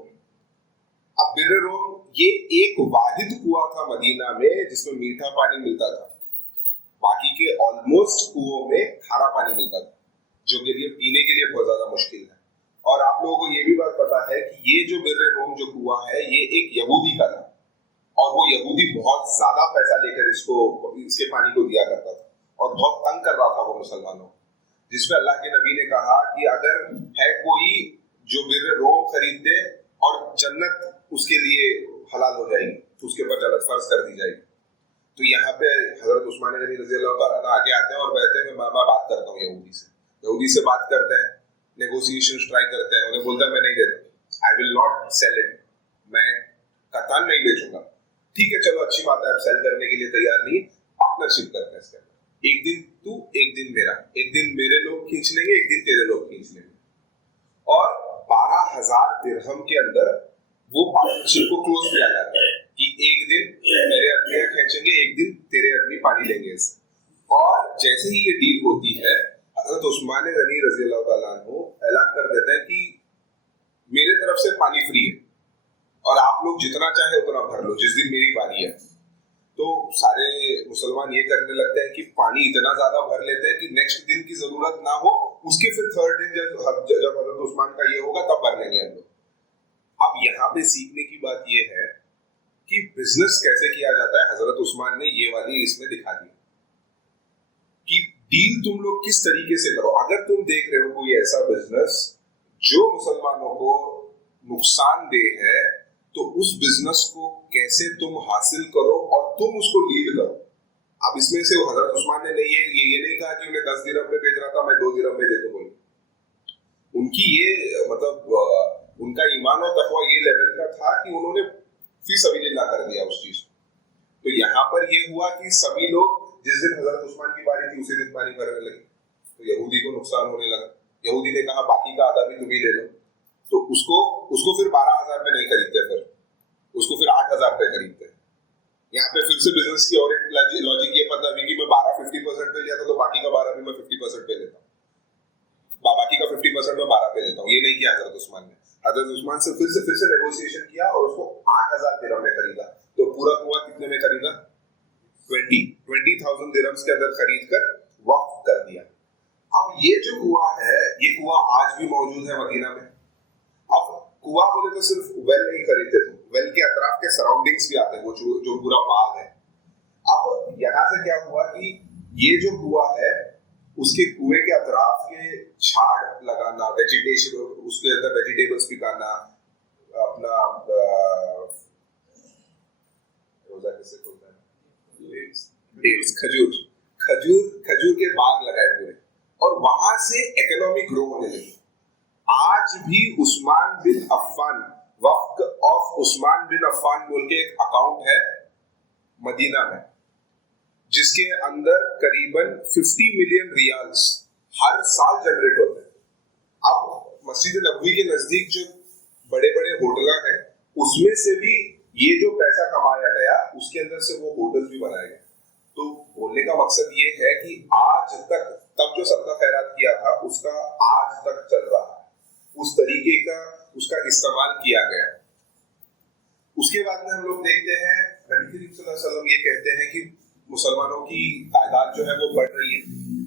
अब बिर्र रोम ये एक वाहिद कुआं था मदीना में जिसमें मीठा पानी मिलता था। बाकी के ऑलमोस्ट कुओं में खारा पानी मिलता था, जो के लिए पीने के लिए बहुत ज्यादा मुश्किल है। और आप लोगों को ये भी बात पता है कि ये जो बिर्र रोम जो कुआं है ये एक यहूदी का था, और वो यहूदी बहुत ज्यादा पैसा लेकर इसके पानी को दिया करता था और बहुत तंग कर रहा था वो मुसलमानों। जिसपे अल्लाह के नबी ने कहा कि अगर है कोई जो बिर्र रोम खरीद दे और जन्नत उसके लिए हलाल हो जाएगी, तो उसके ऊपर जन्नत फर्ज कर दी जाएगी। तो यहाँ पे हजरत उस्मान गनी रज़ी अल्लाह तआला आगे आते हैं और कहते हैं मैं बात करता हूँ यहूदी से बात करते हैं, नेगोशिएशन ट्राई करते हैं। उन्हें बोलता है मैं नहीं देता, I will not sell it, मैं कतान नहीं बेचूंगा। ठीक है चलो अच्छी बात है, आप सेल करने के लिए तैयार नहीं, पार्टनरशिप करते हैं इसके अंदर, एक दिन तू एक दिन मेरा, एक दिन मेरे लोग खींच लेंगे एक दिन तेरे लोग खींच लेंगे। और 12,000 दिरहम के अंदर वो पार्टनरशिप को क्लोज किया जाता है कि एक दिन मेरे आदमी खींचेंगे एक दिन तेरे आदमी पानी लेंगे इससे। और जैसे ही ये डील होती है हजरत उस्मान गनी रज़ी अल्लाह तआला अन्हु ऐलान कर देते हैं कि मेरे तरफ से पानी फ्री है और आप लोग जितना चाहे उतना भर लो जिस दिन मेरी बारी है। तो सारे मुसलमान ये करने लगते हैं कि पानी इतना ज्यादा भर लेते हैं कि नेक्स्ट दिन की जरूरत ना हो, उसके फिर थर्ड दिन जब हजरत उस्मान का ये होगा तब भर लेंगे हम लोग। अब यहाँ पे सीखने की बात ये है कि बिजनेस कैसे किया जाता है। हजरत उस्मान ने ये वाली इसमें दिखा दी कि डील तुम लोग किस तरीके से करो। अगर तुम देख रहे हो कोई ऐसा बिजनेस जो मुसलमानों को नुकसानदेह है, तो उस बिजनेस को कैसे तुम हासिल करो और तुम उसको लीड करो। अब इसमें से हजरत उस्मान ने ये नहीं कहा कि उन्हें 10 दिरहम में बेच रहा था मैं 2 दिरहम में देता बोली। उनकी ये मतलब उनका ईमान और तकवा ये लेवल का था कि उन्होंने फी सबीलिल्लाह कर दिया उस चीज को। तो यहाँ पर ये हुआ कि सभी लोग जिस दिन हजरत उस्मान की बारी थी उसी दिन पानी भरने लगे, तो यहूदी को नुकसान होने लगा। यहूदी ने कहा बाकी का आधा भी तुम ही ले लो, तो उसको फिर 12,000 पे नहीं खरीदते, फिर उसको फिर 8,000 पे खरीदते। यहाँ पे फिर से बिजनेस की और लॉजिक ये पता हुई कि मैं 50% पे लिया था तो बाकी का 12 भी मैं 50% पे लेता हूँ, बाकी का 50% में 12 पे लेता हूँ। ये नहीं किया हजरत उस्मान ने। हजरत उस्मान से फिर से नेगोशिएशन किया और उसको 8,000 दिरहम में खरीदा। तो पूरा कुआं कितने में खरीदा? 20,000 दिरहम्स के अंदर खरीद कर वक्फ कर दिया। अब ये जो कुआं है ये कुआं आज भी मौजूद है मदीना में। अब कुआं बोले तो सिर्फ वेल नहीं खरीदते थे, वेल के अतराफ के सराउंडिंग्स भी आते हैं, वो जो पूरा बाग है। अब यहाँ से क्या हुआ कि ये जो कुआं है उसके कुएं के अतराफ के झाड़ लगाना, वेजिटेशन उसके अंदर वेजिटेबल्स पिकाना, अपना रोजा कैसे खोलता है, डेट्स, खजूर के बाग लगाए पूरे, और वहां से इकोनॉमी ग्रो होने लगी। आज भी उस्मान बिन अफ्फान, वक्त ऑफ उस्मान बिन अफ्फान बोल के एक अकाउंट है मदीना में जिसके अंदर करीबन 50 मिलियन रियाल्स हर साल जनरेट होते हैं। अब मस्जिद नबवी के नजदीक जो बड़े बड़े होटल हैं उसमें से भी ये जो पैसा कमाया गया उसके अंदर से वो होटल भी बनाए गए। तो बोलने का मकसद ये है कि आज तक तब जो सदका खैरात किया था उसका आज तक चल रहा है, उस तरीके का उसका इस्तेमाल किया गया। उसके बाद में हम लोग देखते हैं नबी करीम सल्लल्लाहु अलैहि वसल्लम ये कहते हैं कि मुसलमानों की तादाद जो है वो बढ़ रही है।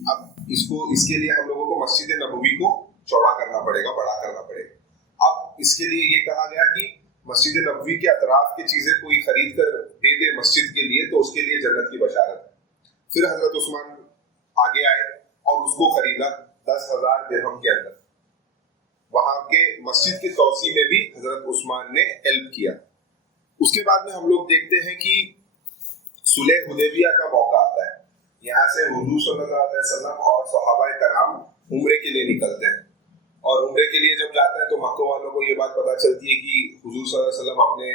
अब इसके लिए हम लोगों को मस्जिद नबवी को चौड़ा करना पड़ेगा, बड़ा करना पड़ेगा। अब इसके लिए ये कहा गया कि मस्जिद नबवी के अतराफ की चीजें कोई खरीद कर दे दे मस्जिद के लिए तो उसके लिए जन्नत की बशारत है। फिर हजरत उस्मान आगे आए और उसको खरीदा 10,000 दिरहम के अंदर। वहां के मस्जिद के तौसी में भी हजरत उस्मान ने हेल्प किया। उसके बाद में हम लोग देखते हैं कि सुलह हुदैबिया का मौका आता है। यहाँ से हुजूर सल्लल्लाहु अलैहि वसल्लम और सहाबाए कराम उम्रे के लिए निकलते हैं, और उम्रे के लिए जब जाते हैं तो मक्का वालों को ये बात पता चलती है कि हुजूर सल्लल्लाहु अलैहि वसल्लम अपने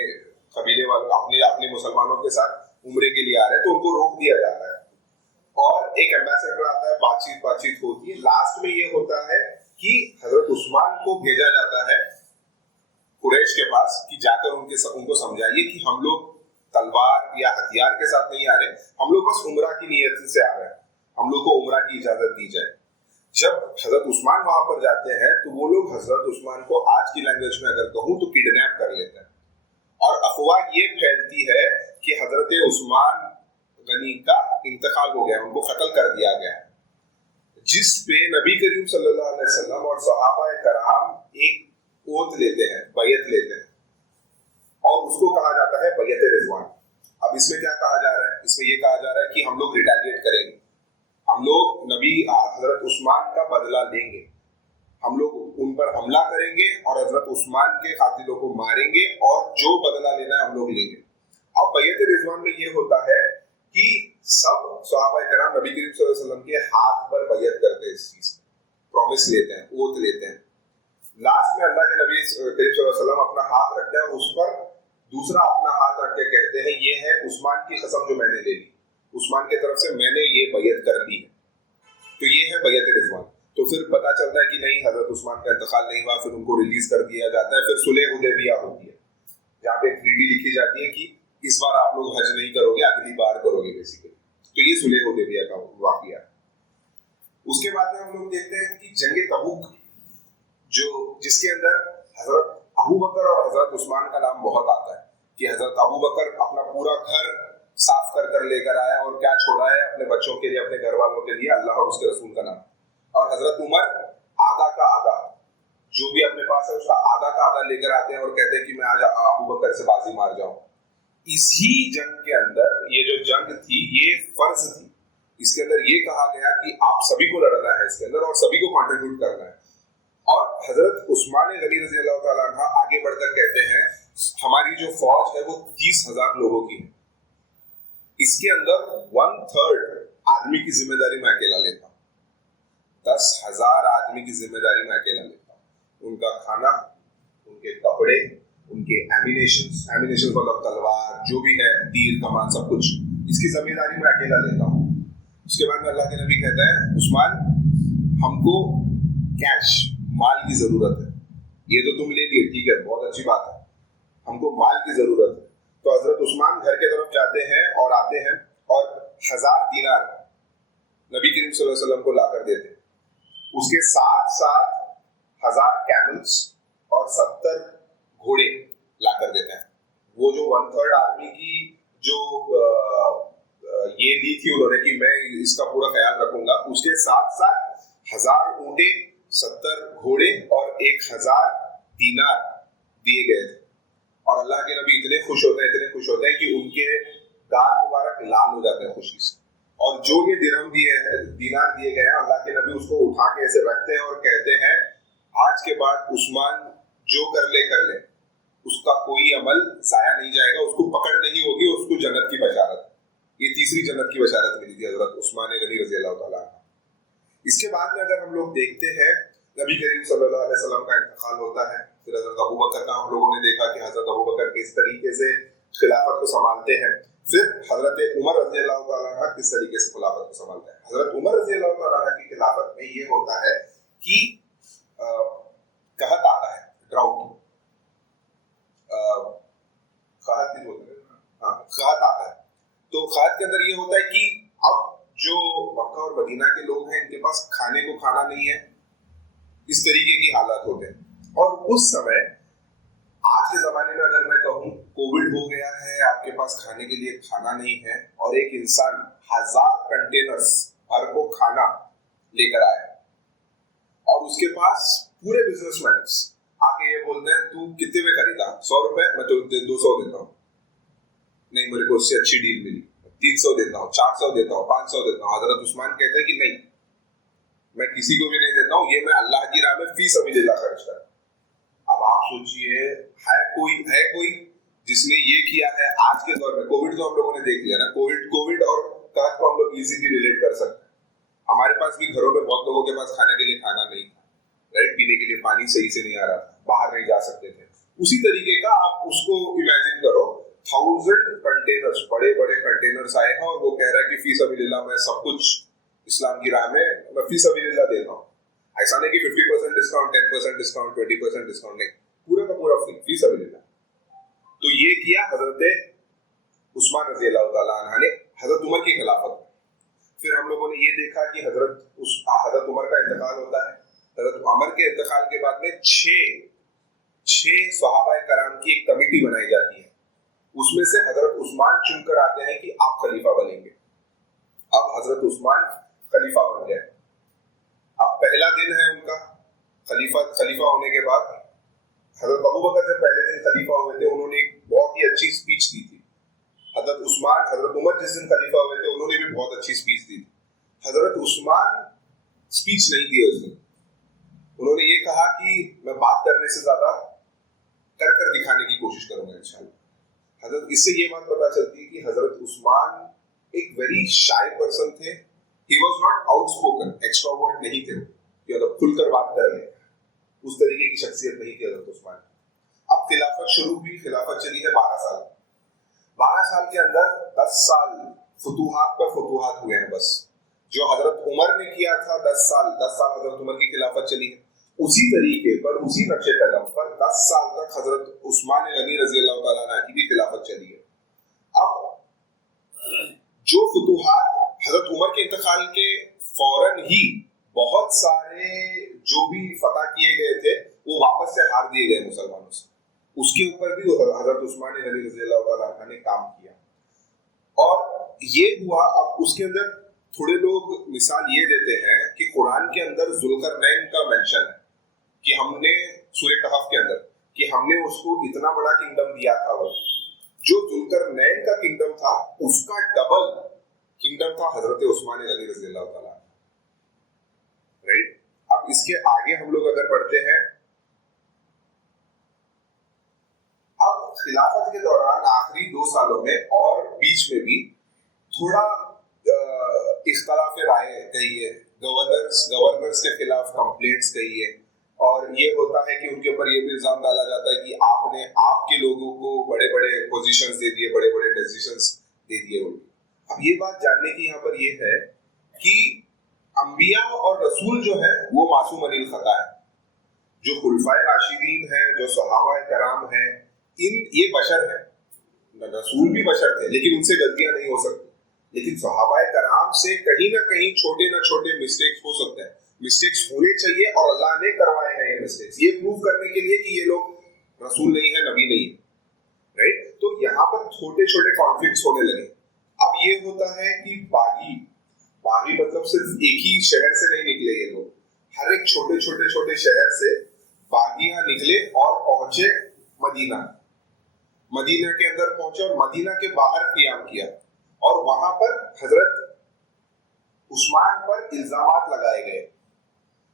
कबीले वालों अपने मुसलमानों के साथ उम्रे के लिए आ रहे हैं, तो उनको रोक दिया जाता है। और एक एम्बेसडर आता है, बातचीत होती है। लास्ट में ये होता है कि हजरत उस्मान को भेजा जाता है कुरैश के पास कि जाकर उनको समझाइए कि हम लोग तलवार या हथियार के साथ नहीं आ रहे, हम लोग बस उम्रा की नीयत से आ रहे हैं, हम लोग को उम्रा की इजाजत दी जाए। जब हजरत उस्मान वहां पर जाते हैं तो वो लोग हजरत उस्मान को आज की लैंग्वेज में अगर कहूं तो किडनैप कर लेते हैं, और अफवाह ये फैलती है कि हजरत उस्मान गनी का इंतकाल हो गया, उनको कत्ल कर दिया गया, जिस पे नबी करीम सल्लल्लाहु अलैहि वसल्लम और सहाबा कराम एक ओथ लेते हैं, बैयत लेते हैं, और उसको कहा जाता है बैयत रिजवान। अब इसमें क्या कहा जा रहा है? इसमें ये कहा जा रहा है कि हम लोग रिटेलिएट करेंगे, हम लोग नबी हजरत उस्मान का बदला लेंगे, हम लोग उन पर हमला करेंगे और हजरत उस्मान के कातिलों को मारेंगे, और जो बदला लेना है हम लोग लेंगे। अब बैयत रिजवान में ये होता है कि सब सहाबा कराम नबी करीम सल्लल्लाहु अलैहि वसल्लम के हाथ पर बैयत करते हैं, इस चीज प्रॉमिस लेते हैं, ओथ लेते हैं। लास्ट में अल्लाह के नबी करीम सल्लल्लाहु अलैहि वसल्लम अपना हाथ रखते हैं, उस पर दूसरा अपना हाथ रख के कहते हैं ये है उस्मान की कसम जो मैंने ले ली, उस्मान की तरफ से मैंने ये बैयत कर ली है, तो ये है बैयत रिजवान। तो फिर पता चलता है कि नहीं, हजरत उस्मान का इंतकाल नहीं हुआ, फिर उनको रिलीज कर दिया जाता है। फिर सुलह हुदैबिया होती है, जहाँ पे एक ट्रीटी लिखी जाती है कि इस बार आप लोग हज नहीं करोगे, अगली बार करोगे बेसिकली। तो ये सुलह हुदैबिया का वाकया। उसके बाद में हम लोग देखते हैं कि जंग तबूक, जो जिसके अंदर हजरत अबू बकर और हजरत उस्मान का नाम बहुत आता है कि हजरत अबू बकर अपना पूरा घर साफ कर लेकर आया, और क्या छोड़ा है अपने बच्चों के लिए, अपने घर वालों के लिए, अल्लाह और उसके रसूल का नाम। और हजरत उमर आधा का आधा, जो भी अपने पास है उसका आधा का आधा लेकर आते हैं और कहते हैं कि मैं आज अबू बकर से बाजी मार जाऊं। इसी जंग के अंदर, ये जो जंग थी ये फर्ज थी, इसके अंदर ये कहा गया कि आप सभी को लड़ना है इसके अंदर, और सभी को कंट्रीब्यूट करना है। और हजरत उस्मान गनी रज़ी अल्लाह तआला अन्हु आगे बढ़कर कहते हैं हमारी जो फौज है वो 30,000 लोगों की है, इसके अंदर 1/3 आदमी की जिम्मेदारी मैं अकेला लेता हूँ, 10,000 आदमी की जिम्मेदारी मैं अकेला लेता हूँ, उनका खाना, उनके कपड़े, उनके एमिनेशन मतलब तलवार जो भी है, तीर कमान, सब कुछ, इसकी जिम्मेदारी मैं अकेला लेता हूँ। उसके बाद में अल्लाह के नबी कहता है उस्मान हमको कैश माल की जरूरत है, ये तो तुम ले लिए ठीक है, बहुत अच्छी बात है, हमको माल की जरूरत है। तो हजरत उस्मान घर के तरफ जाते हैं और आते हैं और 1000 दीनार नबी करीम सल्लल्लाहु अलैहि वसल्लम को लाकर देते हैं, उसके साथ साथ 1000 कैमल्स और 70 घोड़े लाकर देते हैं। वो जो 1/3 आर्मी की जो ये दी थी उन्होंने कि मैं इसका पूरा ख्याल रखूंगा, उसके साथ साथ 1000 ऊंटे, 70 घोड़े और 1000 दीनार दिए गए थे। और अल्लाह के नबी इतने खुश होते हैं कि उनके गाल मुबारक लाल हो जाते हैं खुशी से। और जो ये दिरहम दिए हैं, दीनार दिए गए हैं, अल्लाह के नबी उसको उठा के ऐसे रखते हैं और कहते हैं आज के बाद उस्मान जो कर ले, उसका कोई अमल जाया नहीं जाएगा, उसको पकड़ नहीं होगी, उसको जन्नत की बशारत। ये तीसरी जन्नत की बशारत मिली थी हजरत उस्मान गनी रज़ी अल्लाह तआला। इसके बाद में अगर हम लोग देखते हैं नबी करीम सल्लल्लाहु अलैहि वसल्लम का इंतकाल होता है, फिर हजरत अबू बकर का हम लोगों ने देखा कि हजरत अबू बकर किस तरीके से खिलाफत को संभालते हैं, फिर हजरत उमर रज़ी अल्लाह तआला अन्हु किस तरीके से खिलाफत को संभालते हैं। हजरत उमर रज़ी अल्लाह तआला अन्हु की खिलाफत में ये होता है कि कहत आता है, ड्राउट, कहत आता है। तो कहत के अंदर ये होता है कि अब जो मक्का और मदीना के लोग हैं इनके पास खाने को खाना नहीं है, इस तरीके की हालात होते हैं। और उस समय आज के जमाने में अगर मैं कहूँ कोविड हो गया है, आपके पास खाने के लिए खाना नहीं है, और एक इंसान 1000 कंटेनर्स भर को खाना लेकर आया और उसके पास पूरे बिजनेसमैन आके ये बोलते हैं तू कितने में खरीदा, 100 रुपए, मैं तो 200 देता हूँ, नहीं मेरे को उससे अच्छी डील मिली, 300 देता हूँ, 400 देता हूँ, 500 देता हूँ। हजरत उस्मान कहते हैं कि नहीं, मैं किसी को भी नहीं देता हूँ, ये मैं अल्लाह की राह में फी सबिलिल्लाह खर्च कर। अब आप सोचिए है कोई जिसने ये किया है आज के दौर में। कोविड तो हम लोगों ने देख लिया ना, कोविड और कहत को हम लोग इजीली रिलेट कर सकते हैं। हमारे पास भी घरों में बहुत लोगों के पास खाने के लिए खाना नहीं था, राइट, पीने के लिए पानी सही से नहीं आ रहा था, बाहर नहीं जा सकते थे। उसी तरीके का आप उसको इमेजिन करो 1000 कंटेनर्स, बड़े बड़े कंटेनर्स आए हैं, और वो कह रहा है कि फी सबीलिल्लाह मैं सब कुछ इस्लाम की राह में मैं फी सबीलिल्लाह दे रहा हूँ। ऐसा नहीं कि 50% डिस्काउंट, 10% डिस्काउंट, 20% डिस्काउंट, नहीं, पूरा का पूरा फ्री, फी सबीलिल्लाह। तो ये किया हजरत उस्मान रजी अल्लाह तआला अन्हु ने हजरत उमर की खिलाफत में। फिर हम लोगों ने ये देखा कि हजरत उमर का इंतकाल होता है। हजरत उमर के इंतकाल के बाद में छह सहाबाए कराम की एक कमेटी बनाई जाती है। उसमें से हजरत उस्मान चुनकर आते हैं कि आप खलीफा बनेंगे। अब हजरत उस्मान खलीफा बन गए। अब पहला दिन है उनका खलीफा होने के बाद। हजरत अबू बकर जब पहले दिन खलीफा हुए थे, उन्होंने एक बहुत ही अच्छी स्पीच दी थी। हजरत उमर जिस दिन खलीफा हुए थे, उन्होंने भी बहुत अच्छी स्पीच दी थी। हजरत उस्मान स्पीच नहीं दिए उस दिन। उन्होंने ये कहा कि मैं बात करने से ज्यादा कर दिखाने की कोशिश करूंगा इंशाल्लाह। हजरत इससे ये बात पता चलती है कि हजरत उस्मान एक वेरी शाय पर्सन थे। He was not outspoken, extrovert नहीं थे कि मतलब खुलकर बात कर ले, उस तरीके की शख्सियत नहीं थी हजरत उस्मान। अब खिलाफत शुरू हुई, खिलाफत चली है 12 साल। 12 साल के अंदर 10 साल फुतूहात पर फुतूहात हुए हैं बस। जो हजरत उमर ने किया था 10 साल हजरत उमर की खिलाफत चली है, उसी तरीके पर, उसी नक्शे कदम पर 10 साल तक हजरत उस्मान गनी रजी अल्लाह तआला अन्हु की भी खिलाफत चली है। अब जो फुतूहात हजरत उमर के इंतकाल के फौरन ही बहुत सारे जो भी फतह किए गए थे वो वापस से हार दिए गए मुसलमानों से, उसके ऊपर भी हजरत उस्मान गनी रजी अल्लाह तआला अन्हु ने काम किया। और ये हुआ। अब उसके अंदर थोड़े लोग मिसाल ये देते हैं कि कुरान के अंदर जुल्करनैन का मेंशन है कि हमने सूरह कहफ के अंदर कि हमने उसको इतना बड़ा किंगडम दिया था। वो जो जुल्करनैन का किंगडम था उसका डबल किंगडम था हजरत उस्मान गनी रजी अल्लाह तआला, राइट। अब इसके आगे हम लोग अगर बढ़ते हैं, अब खिलाफत के दौरान आखिरी 2 सालों में और बीच में भी थोड़ा इख्तलाफ राय कही है, गवर्नर्स के खिलाफ कंप्लेंट्स कही है, और ये होता है कि उनके ऊपर ये भी इल्जाम डाला जाता है कि आपने आपके लोगों को बड़े बड़े पोजीशंस दे दिए, बड़े बड़े डिसीजंस दे दिए उनको। अब ये बात जानने की यहाँ पर ये है कि अंबिया और रसूल जो है वो मासूम अनिल खता है। जो खुलफाए राशिदीन है, जो सहाबाए कराम है, ये बशर है। रसूल भी बशर थे लेकिन उनसे गलतियां नहीं हो सकती, लेकिन सहाबाए कराम से कहीं ना कहीं छोटे ना छोटे मिस्टेक्स हो सकते हैं। मिस्टेक्स होने चाहिए और अल्लाह ने करवाए हैं ये मिस्टेक्स, ये प्रूव करने के लिए कि ये लोग रसूल नहीं है, नबी नहीं है, राइट। तो यहाँ पर छोटे छोटे कॉन्फ्लिक्ट्स होने लगे। अब ये होता है कि बागी मतलब सिर्फ एक ही शहर से नहीं निकले ये लोग, हर एक छोटे शहर से बागियां निकले और पहुंचे मदीना के अंदर पहुंचे और मदीना के बाहर क़ियाम किया, और वहां पर हजरत उस्मान पर इल्जामात लगाए गए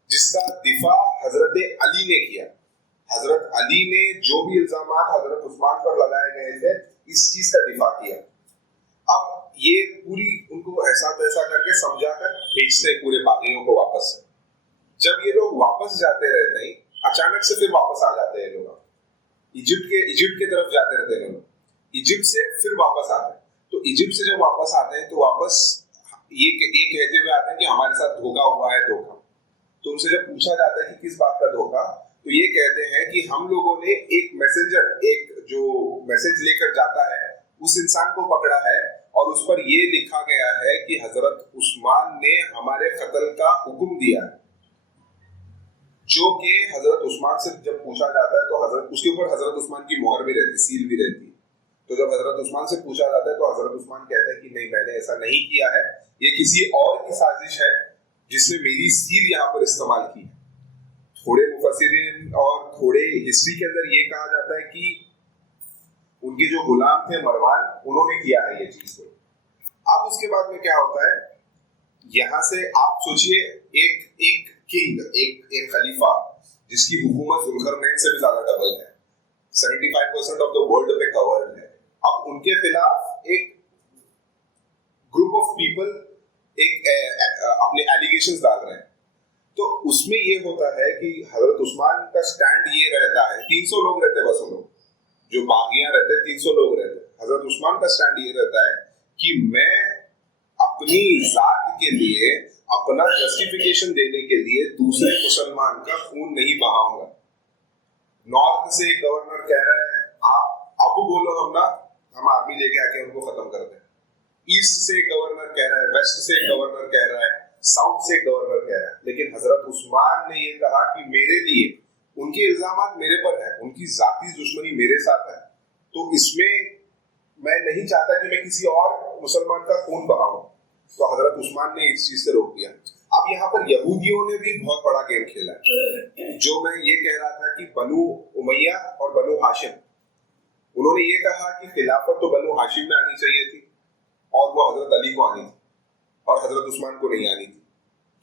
जिसका दिफा हजरत अली ने किया। हजरत अली ने जो भी इल्जामात हजरत उस्मान पर लगाए गए थे इस चीज का दिफा किया। अब ये पूरी उनको ऐसा तैसा करके समझाकर भेजते पूरे बागियों को वापस। जब ये लोग वापस जाते रहते हैं, अचानक से फिर वापस आ जाते हैं लोग, इजिप्ट के तरफ जाते रहते हैं लोग, इजिप्ट से फिर वापस आते हैं। तो इजिप्ट से जब वापस आते हैं तो वापस ये कहते हुए आते हैं कि हमारे साथ धोखा हुआ है, धोखा। तो उनसे जब पूछा जाता है कि किस बात का धोखा, तो ये कहते हैं कि हम लोगों ने एक मैसेंजर, एक जो मैसेज लेकर जाता है उस इंसान को पकड़ा है और उस पर ये लिखा गया है कि हजरत उस्मान ने हमारे कत्ल का हुक्म दिया है। जो कि हजरत उस्मान से जब पूछा जाता है तो हजरत उसके ऊपर हजरत उस्मान की मोहर भी रहती, सील भी रहती है। तो जब हजरत उस्मान से पूछा जाता है तो हजरत उस्मान कहते हैं कि नहीं, मैंने ऐसा नहीं किया है, ये किसी और की साजिश है जिसने मेरी सील यहाँ पर इस्तेमाल की। थोड़े मुफस्सिरीन और थोड़े हिस्ट्री के अंदर ये कहा जाता है कि उनके जो गुलाम थे मरवान, उन्होंने किया है ये चीज। अब उसके बाद में क्या होता है, यहाँ से आप सोचिए एक किंग, एक खलीफा जिसकी हुकूमत जुल्करनैन से भी ज्यादा डबल है, 75% ऑफ द वर्ल्ड पे कवर्ड है। अब उनके खिलाफ एक ग्रुप ऑफ पीपल अपने एलिगेशंस डाल रहे हैं। तो उसमें ये होता है कि हजरत उस्मान का स्टैंड ये रहता है, 300 लोग रहते, बस वो लोग जो बागियां रहते 300 लोग रहते, हजरत उस्मान का स्टैंड ये रहता है कि मैं अपनी जात के लिए, अपना जस्टिफिकेशन देने के लिए दूसरे मुसलमान का खून नहीं बहाऊंगा। नॉर्थ से गवर्नर कह रहा है आप अब बोलो हम आर्मी लेके आके उनको खत्म कर दें। ईस्ट से गवर्नर कह रहा है, वेस्ट से गवर्नर कह रहा है, साउथ से गवर्नर कह रहा है, लेकिन हजरत उस्मान ने ये कहा कि मेरे लिए उनके इल्जामात मेरे पर है, उनकी जाती दुश्मनी मेरे साथ है, तो इसमें मैं नहीं चाहता कि मैं किसी और मुसलमान का खून बहाऊं। तो हजरत उस्मान ने इस चीज से रोक दिया। अब यहाँ पर यहूदियों ने भी बहुत बड़ा गेम खेला है। जो मैं ये कह रहा था कि बनु उमैया और बनु हाशिम, उन्होंने ये कहा कि खिलाफत तो बनु हाशिम में आनी चाहिए थी और वो हजरत अली को आनी थी और हजरत उस्मान को नहीं आनी थी।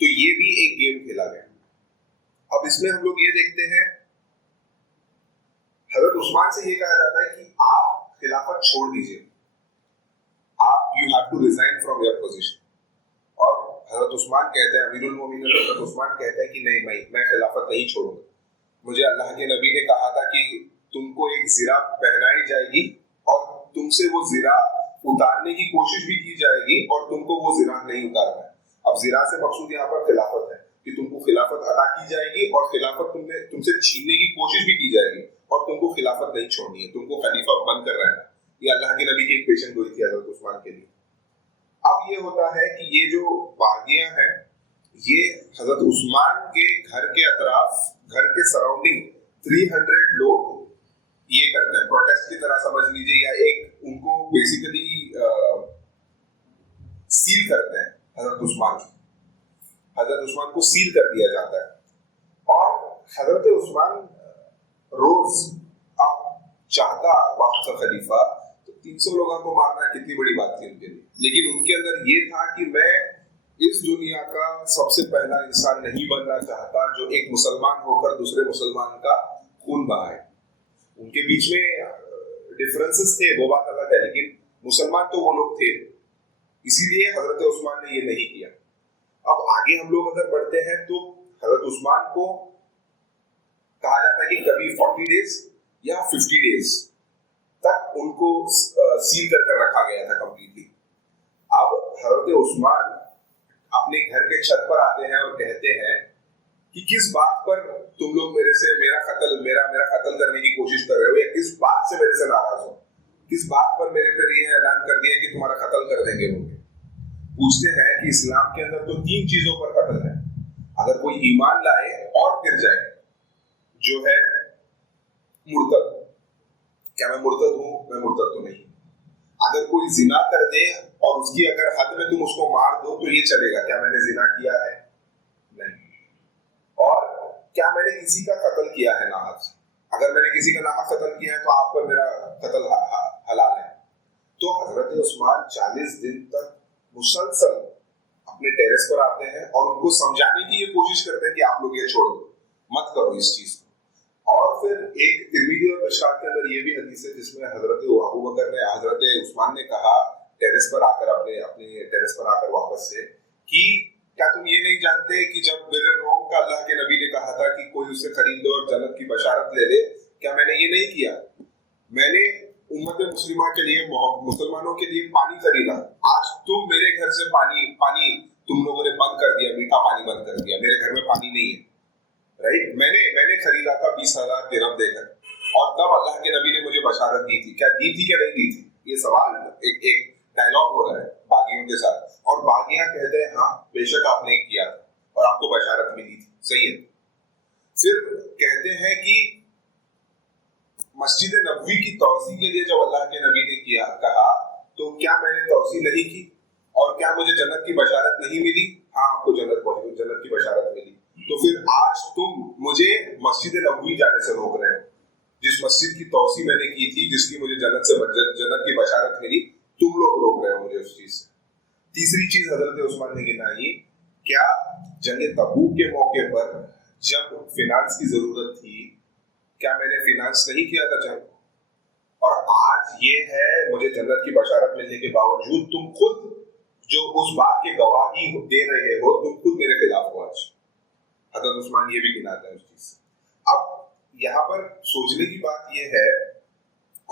तो ये भी एक गेम खेला गया। अब इसमें हम लोग ये देखते हैं, हजरत उस्मान से ये कहा जाता है कि आप खिलाफत छोड़ दीजिए, आप you have to resign from your position. और हजरत उस्मान कहते हैं, अमीरुल मोमिनीन हजरत उस्मान कहते हैं कि नहीं, मैं खिलाफत नहीं छोड़ूंगा। मुझे अल्लाह के नबी ने कहा था कि तुमको एक जिरा पहनाई जाएगी और तुमसे वो जिरा उतारने की कोशिश भी की जाएगी और तुमको वो जिरा नहीं उतारना है। अब जिरा से मकसूद यहाँ पर खिलाफत है कि तुमको खिलाफत अदा की जाएगी और खिलाफत तुमसे छीनने की कोशिश भी की जाएगी और तुमको खिलाफत नहीं छोड़नी है, तुमको खलीफा बनकर रहना है। ये अल्लाह के नबी की एक पेशेंट गोई थी हजरत उस्मान के लिए। अब ये होता है कि ये जो बागियां हैं, ये हजरत उस्मान के घर के अतराफ, घर के सराउंडिंग 300 लोग ये करते हैं, प्रोटेस्ट की तरह समझ लीजिए, या एक उनको बेसिकली सील करते हैं। हजरत उस्मान को सील कर दिया जाता है और हजरत उस्मान रोज अब चाहता वक्त का खलीफा, तो 300 लोगों को मारना कितनी बड़ी बात थी उनके लिए, लेकिन उनके अंदर ये था कि मैं इस दुनिया का सबसे पहला इंसान नहीं बनना चाहता जो एक मुसलमान होकर दूसरे मुसलमान का खून बहाए। उनके बीच में डिफरेंसेस थे, वो बात अलग है, लेकिन मुसलमान तो वो लोग थे, इसीलिए हजरत उस्मान ने ये नहीं किया। अब आगे हम लोग अगर बढ़ते हैं तो हजरत उस्मान को कहा जाता है कि कभी 40 डेज या 50 डेज तक उनको सील कर रखा गया था कंप्लीटली। अब हजरत उस्मान अपने घर के छत पर आते हैं और कहते हैं कि किस बात पर तुम लोग मेरा कत्ल करने की कोशिश कर रहे हो, या किस बात से मेरे से नाराज हो, किस बात पर मेरे पर ये ऐलान कर दिया कि तुम्हारा कत्ल कर देंगे। उनके पूछते हैं कि इस्लाम के अंदर तो 3 चीजों पर कत्ल है, अगर कोई ईमान लाए और गिर जाए, जो है मुर्तद। क्या मैं मुर्तद हूं? मैं मुर्तद तो नहीं। अगर कोई जिना कर दे और उसकी अगर हद में तुम उसको मार दो तो ये चलेगा, क्या मैंने जिना किया है? नहीं। और क्या मैंने किसी का कत्ल किया है नाहक? अगर मैंने किसी का नाहक कत्ल किया है तो आप पर मेरा कत्ल हलाल है। तो हजरत उस्मान 40 दिन तक मुसलसल अपने टेरेस पर आते हैं और उनको समझाने की ये कोशिश करते हैं कि आप लोग ये छोड़ दो, मत करो इस चीज को। और फिर एक तिरमिज़ी और मिशकात के अंदर ये भी हदीस है जिसमें हजरत अबू बकर ने हजरत उस्मान ने कहा टेरेस पर आकर, अपने टेरेस पर आकर वापस से, कि क्या तुम ये नहीं जानते कि जब बिर्र रोम का अल्लाह के नबी ने कहा था कि कोई उसे खरीद लो और जन्नत की बशारत ले ले, क्या मैंने ये नहीं किया? मैंने उम्मत मुस्लिमा के लिए, मुसलमानों के लिए पानी खरीदा। आज तुम मेरे घर से पानी तुम लोगों ने बंद कर दिया, मीठा पानी बंद कर दिया, मेरे घर में पानी नहीं है, राइट? मैंने खरीदा था 20,000 दिरहम देकर, और तब अल्लाह के नबी ने मुझे बशारत दी थी। क्या दी थी क्या नहीं दी थी? ये सवाल एक डायलॉग हो रहा है बागियों के साथ, और बागियां कहते हैं हाँ बेशक आपने किया था और आपको बशारत मिली थी, सही है। फिर कहते हैं कि मस्जिद नबवी की तौसी के लिए जब अल्लाह के नबी ने कहा तो क्या मैंने तौसी नहीं की और क्या मुझे जन्नत की बशारत नहीं मिली? हाँ, आपको जन्नत की बशारत मिली। तो फिर आज तुम मुझे मस्जिद नबवी जाने से रोक रहे हो, जिस मस्जिद की तौसी मैंने की थी, जिसकी मुझे जन्नत की बशारत मिली, तुम लोग रोक रहे हो मुझे उस चीज से। तीसरी चीज हजरत उस्मान ने गिनाई, क्या जंग तबूक के मौके पर जब फिनांस की जरूरत थी, क्या मैंने फिनांस नहीं किया था जंग? और आज ये है मुझे जन्नत की बशारत मिलने के बावजूद तुम खुद जो उस बात के गवाही दे रहे हो, तुम खुद मेरे खिलाफ हो। आज हजरत उस्मान ये भी गिनाते हैं उस चीज से। अब यहाँ पर सोचने की बात ये है,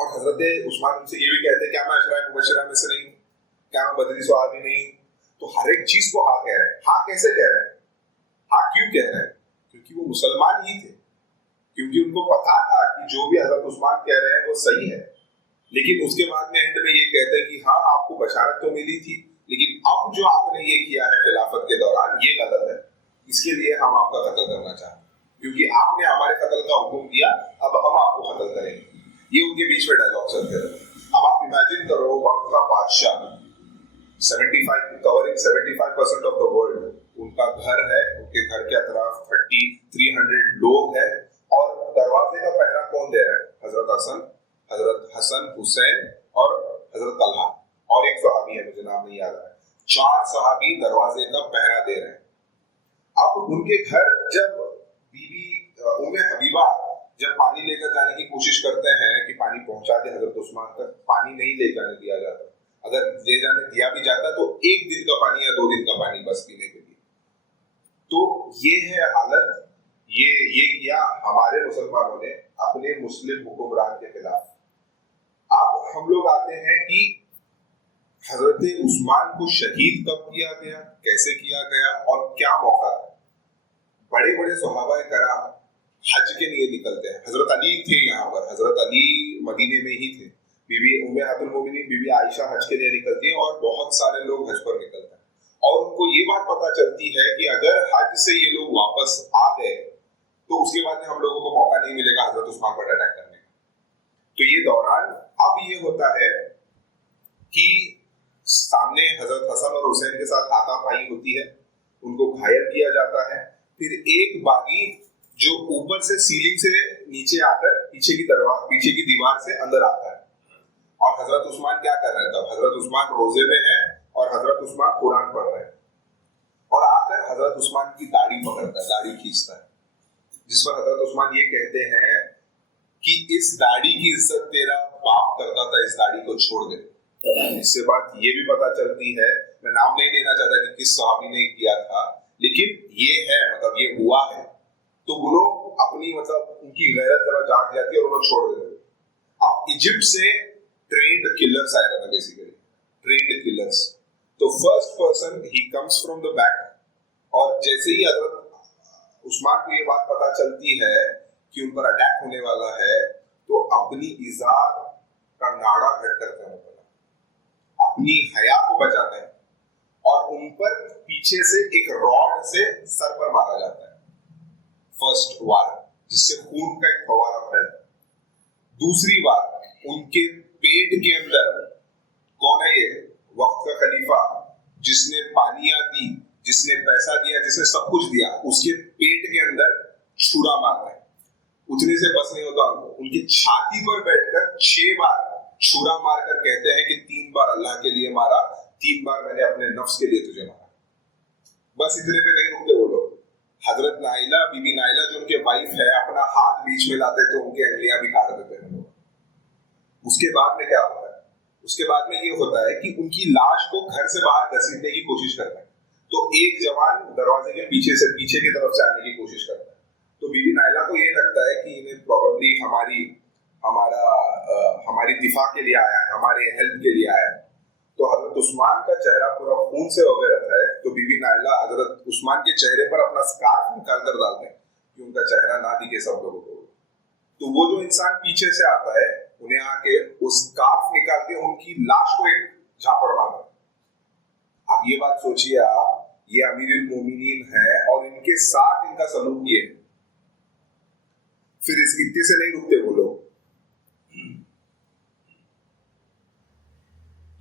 और हजरत उस्मान उनसे ये भी कहते हैं क्या मैं अशरा मुबशरा में से नहीं हूँ, क्या मैं बदरी सहाबी नहीं हूँ। तो हर एक चीज को हाँ कह रहे हैं। हाँ कैसे कह रहे हैं, हाँ क्यों कह रहे हैं? क्योंकि वो मुसलमान ही थे, क्योंकि उनको पता था कि जो भी हजरत उस्मान कह रहे हैं वो सही है। लेकिन उसके बाद में एंड में ये कहते हैं कि हाँ आपको बशारत तो मिली थी, लेकिन अब जो आपने ये किया है खिलाफत के दौरान ये गलत है, इसके लिए हम आपका कत्ल करना चाहते हैं, क्योंकि आपने हमारे कत्ल का हुक्म दिया, अब हम आपको कत्ल करेंगे। ये उनके बीच में डायलॉग चलते रहे। अब आप इमेजिन करो वक्त का बादशाह 75 कवरिंग 75% ऑफ द वर्ल्ड, उनका घर है, उनके घर के अतराफ 300 लोग हैं, और दरवाजे का पहरा कौन दे रहा है? हजरत हसन हुसैन और हजरत तलहा, और एक सहाबी है मुझे नाम नहीं याद आ रहा है। 4 सहाबी दरवाजे का पहरा दे रहे हैं। अब उनके घर जब बीबी उम्मे हबीबा जब पानी लेकर जाने की कोशिश करते हैं कि पानी पहुंचा दे हजरत उस्मान तक, पानी नहीं ले जाने दिया जाता। अगर ले जाने दिया भी जाता तो 1 दिन का पानी या 2 दिन का पानी बस पीने के लिए। तो ये है हालत, ये किया हमारे मुसलमानों ने अपने मुस्लिम हुक्मरान के खिलाफ। अब हम लोग आते हैं कि हजरत उस्मान को शहीद कब किया गया, कैसे किया गया और क्या मौका था। बड़े बड़े सहाबाए कराम हज के लिए निकलते हैं। हजरत अली थे यहाँ पर, हजरत अली मदीने में ही थे, बीबी उम्मे हतुल मोमिनीन बीबी आयशा हज के लिए निकलती है, और बहुत सारे लोग हज पर निकलते हैं। और उनको ये बात पता चलती है कि अगर हज से ये लोग वापस आ गए तो उसके बाद हम लोगों को मौका नहीं मिलेगा हजरत उस्मान पर अटैक करने का। तो ये दौरान अब ये होता है कि सामने हजरत हसन और हुसैन के साथ हाथापाई होती है, उनको घायल किया जाता है। फिर एक बागी जो ऊपर से सीलिंग से नीचे आकर पीछे की दीवार से अंदर आता है, और हजरत उस्मान क्या कर रहे हैं तब? हजरत उस्मान रोजे में है और हजरत उस्मान कुरान पढ़ रहे हैं, और आकर हजरत उस्मान की दाढ़ी पकड़ता है, दाढ़ी खींचता है, जिस पर हजरत उस्मान ये कहते हैं कि इस दाढ़ी की इज्जत तेरा बाप करता था, इस दाढ़ी को छोड़ दे। इससे बात ये भी पता चलती है, मैं नाम नहीं लेना चाहता कि किस सहाबी ने किया था, लेकिन ये है मतलब ये हुआ है। तो वो लोग अपनी मतलब उनकी गैरत जरा जाग जाती है और वो लोग छोड़ देते हैं। अब इजिप्ट से ट्रेंड किलर्स आया था बेसिकली, ट्रेंड किलर्स। तो first person he comes from the back, और जैसे ही हजरत उस्मान को ये बात पता चलती है कि उन पर अटैक होने वाला है, तो अपनी इजार का नाड़ा घट करते हैं, अपनी हया को बचाते हैं, और उन पर पीछे से एक रॉड से सर पर मारा जाता है, फर्स्ट वार, जिससे खून का एक फवारा फैलता है। दूसरी बार उनके पेट के अंदर कौन है? ये वक्त का खलीफा जिसने पानियां दी, जिसने पैसा दिया, जिसने सब कुछ दिया, उसके पेट के अंदर छुरा मारता है। उतने से बस नहीं होता उनको, उनकी छाती पर बैठकर 6 बार छुरा मारकर कहते हैं कि 3 बार अल्लाह के लिए मारा, 3 बार मैंने अपने नफ्स के लिए तुझे मारा। बस इतने पे नहीं रुकते वो लोग। हजरत नाइला, बीबी नाइला जो उनके वाइफ है, अपना हाथ बीच में लाते तो उनकी अंगलियां भी काट देते हैं लोग। उसके बाद में क्या होता है? उसके बाद में ये होता है कि उनकी लाश को घर से बाहर घसीटने की कोशिश करता है, तो एक जवान दरवाजे के पीछे की तरफ से आने की कोशिश करता है। तो बीबी नाइला को ये लगता है कि इन्हें प्रॉब्ली हमारी दिफा के लिए आया है, हमारे हेल्प के लिए आया है। तो हजरत उस्मान का चेहरा पूरा खून से वगैरह था, तो बीबी नाइला हजरत उस्मान के चेहरे पर अपना स्कार्फ निकाल कर डालते हैं कि उनका चेहरा ना दिखे सब लोगों को। तो वो जो इंसान पीछे से आता है, उन्हें आके उस स्कार्फ निकाल के उनकी लाश को एक झापड़ मारता है। अब ये बात सोचिए आप, ये अमीरुल मोमिनीन है और इनके साथ इनका सलूक ये। फिर इस इतने से नहीं रुकते वो लोग,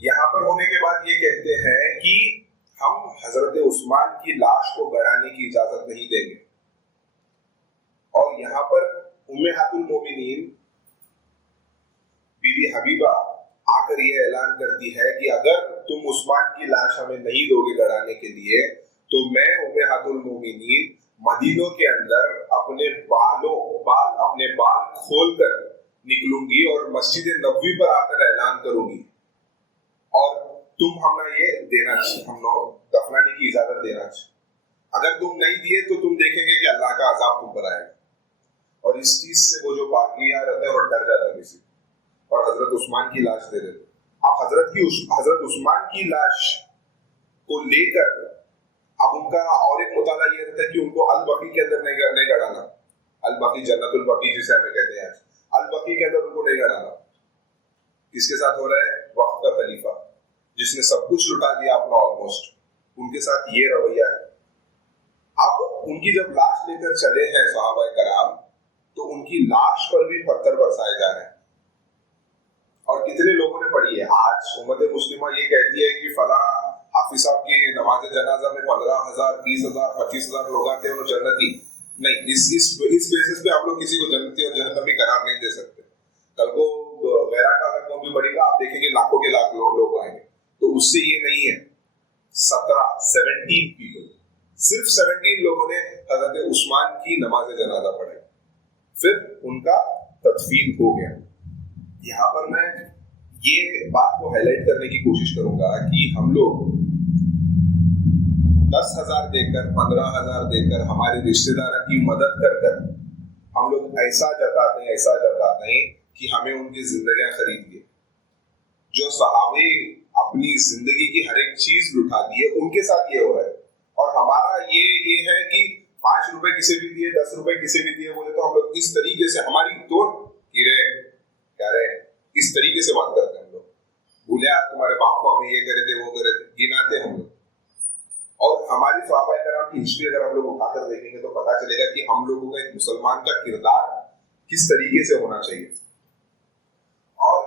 यहाँ पर होने के बाद ये कहते हैं कि हम हजरत उस्मान की लाश को गड़ाने की इजाजत नहीं देंगे। और यहाँ पर उम्मे हातुल मोमिनीन बीबी हबीबा आकर ये ऐलान करती है कि अगर तुम उस्मान की लाश हमें नहीं दोगे गड़ाने के लिए, तो मैं उम्मे हातुल मोमिनीन मदीनों के अंदर अपने बाल खोलकर निकलूंगी और मस्जिद नबवी पर आकर ऐलान करूंगी, और तुम हमें ये देना चाहिए, हम लोग दफनाने की इजाजत देना चाहिए। अगर तुम नहीं दिए तो तुम देखेंगे कि अल्लाह का अजाब तुम पर आएगा। और इस चीज से वो जो बागियां रहते हैं वो डर जाता है किसी, और हजरत उस्मान की लाश दे देते। अब हजरत उस्मान की लाश को लेकर अब उनका और एक मुताला ये रहता है कि उनको अल बकी के अंदर नहीं गड़ाना। अल बकी जन्नतुल बकी जिसे हमें कहते हैं, अल बकी के अंदर उनको नहीं गड़ाना। किसके साथ हो रहा है? वक्त का खलीफा जिसने सब कुछ लुटा दिया अपना ऑलमोस्ट, उनके साथ ये रवैया है। अब उनकी जब लाश लेकर चले हैं सहाबाए कराम, तो उनकी लाश पर भी पत्थर बरसाए जा रहे हैं। और कितने लोगों ने पढ़ी है। आज उम्मत मुस्लिमा ये कहती है कि फला हाफिज साहब की नमाज जनाजा में 15,000, 20,000, 25,000 लोग आते हैं और जन्नती नहीं। इस बेसिस पे आप लोग किसी को जन्नती और जहन्नमी करार नहीं दे सकते। कल को गैरा का अगर कौन भी बढ़ेगा, आप देखेंगे लाखों के लाख लोग आएंगे। तो उससे ये नहीं है। 17 पीपल, सिर्फ 17 लोगों ने हजरत उस्मान की नमाज जनाजा पढ़ाई, फिर उनका तदफीन हो गया। यहाँ पर मैं ये बात को हाईलाइट करने की कोशिश करूंगा कि हम लोग 10,000 देकर, 15,000 देकर हमारे रिश्तेदारों की मदद कर हम लोग ऐसा जताते हैं कि हमें उनकी जिंदगियां खरीद ली। जो सहाबे अपनी जिंदगी की हर एक चीज लुटा दी है, उनके साथ ये हो रहा है। और हमारा ये है कि 5 रुपए किसे भी दिए, 10 रुपए किसे भी दिए बोले तो हम लोग इस तरीके से हमारी तोड़ क्या रहे इस तरीके से बात करते हैं। हम लोग भूले तुम्हारे बाप को हमें ये करे थे, वो करे थे, गिनाते हम लोग। और हमारी सहाबाए कराम की हिस्ट्री अगर हम लोग उठाकर देखेंगे तो पता चलेगा कि हम लोगों का एक मुसलमान का किरदार किस तरीके से होना चाहिए। और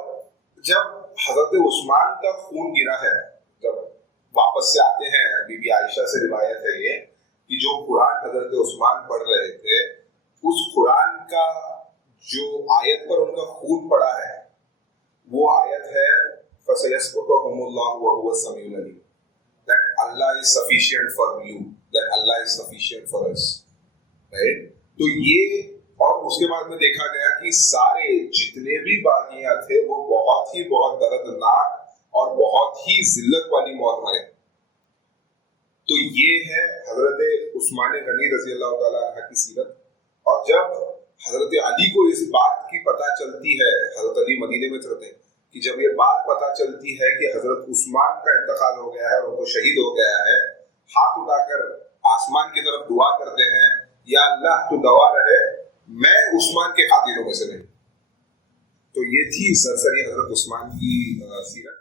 जब हजरत उस्मान का खून गिरा है, जब वापस से आते हैं, बीबी आयशा से रिवायत है ये कि जो कुरान हजरत उस्मान पढ़ रहे थे, उस कुरान का जो आयत पर उनका खून पड़ा है, वो आयत है फसयस्बुकुहुमुल्लाहु व हुवस Samiul Aleem, that Allah is sufficient for you, that Allah is sufficient for us, right? तो ये, और उसके बाद में देखा गया कि सारे जितने भी बागियां थे वो बहुत दर्दनाक और बहुत ही जिल्लत वाली मौत मरे। तो ये है हजरत उस्मान गनी रजी अल्लाह ताला अन्हु की सीरत। और जब हजरत अली को इस बात की पता चलती है, हजरत अली मदीने में रहते हैं, कि जब ये बात पता चलती है कि हजरत उस्मान का इंतकाल हो गया है और उनको शहीद हो गया है, हाथ उठाकर आसमान की तरफ दुआ करते हैं, या अल्लाह तू गवाह रहे मैं उस्मान के खातिरों में से नहीं। तो ये थी सरसरी हजरत उस्मान की सीरत।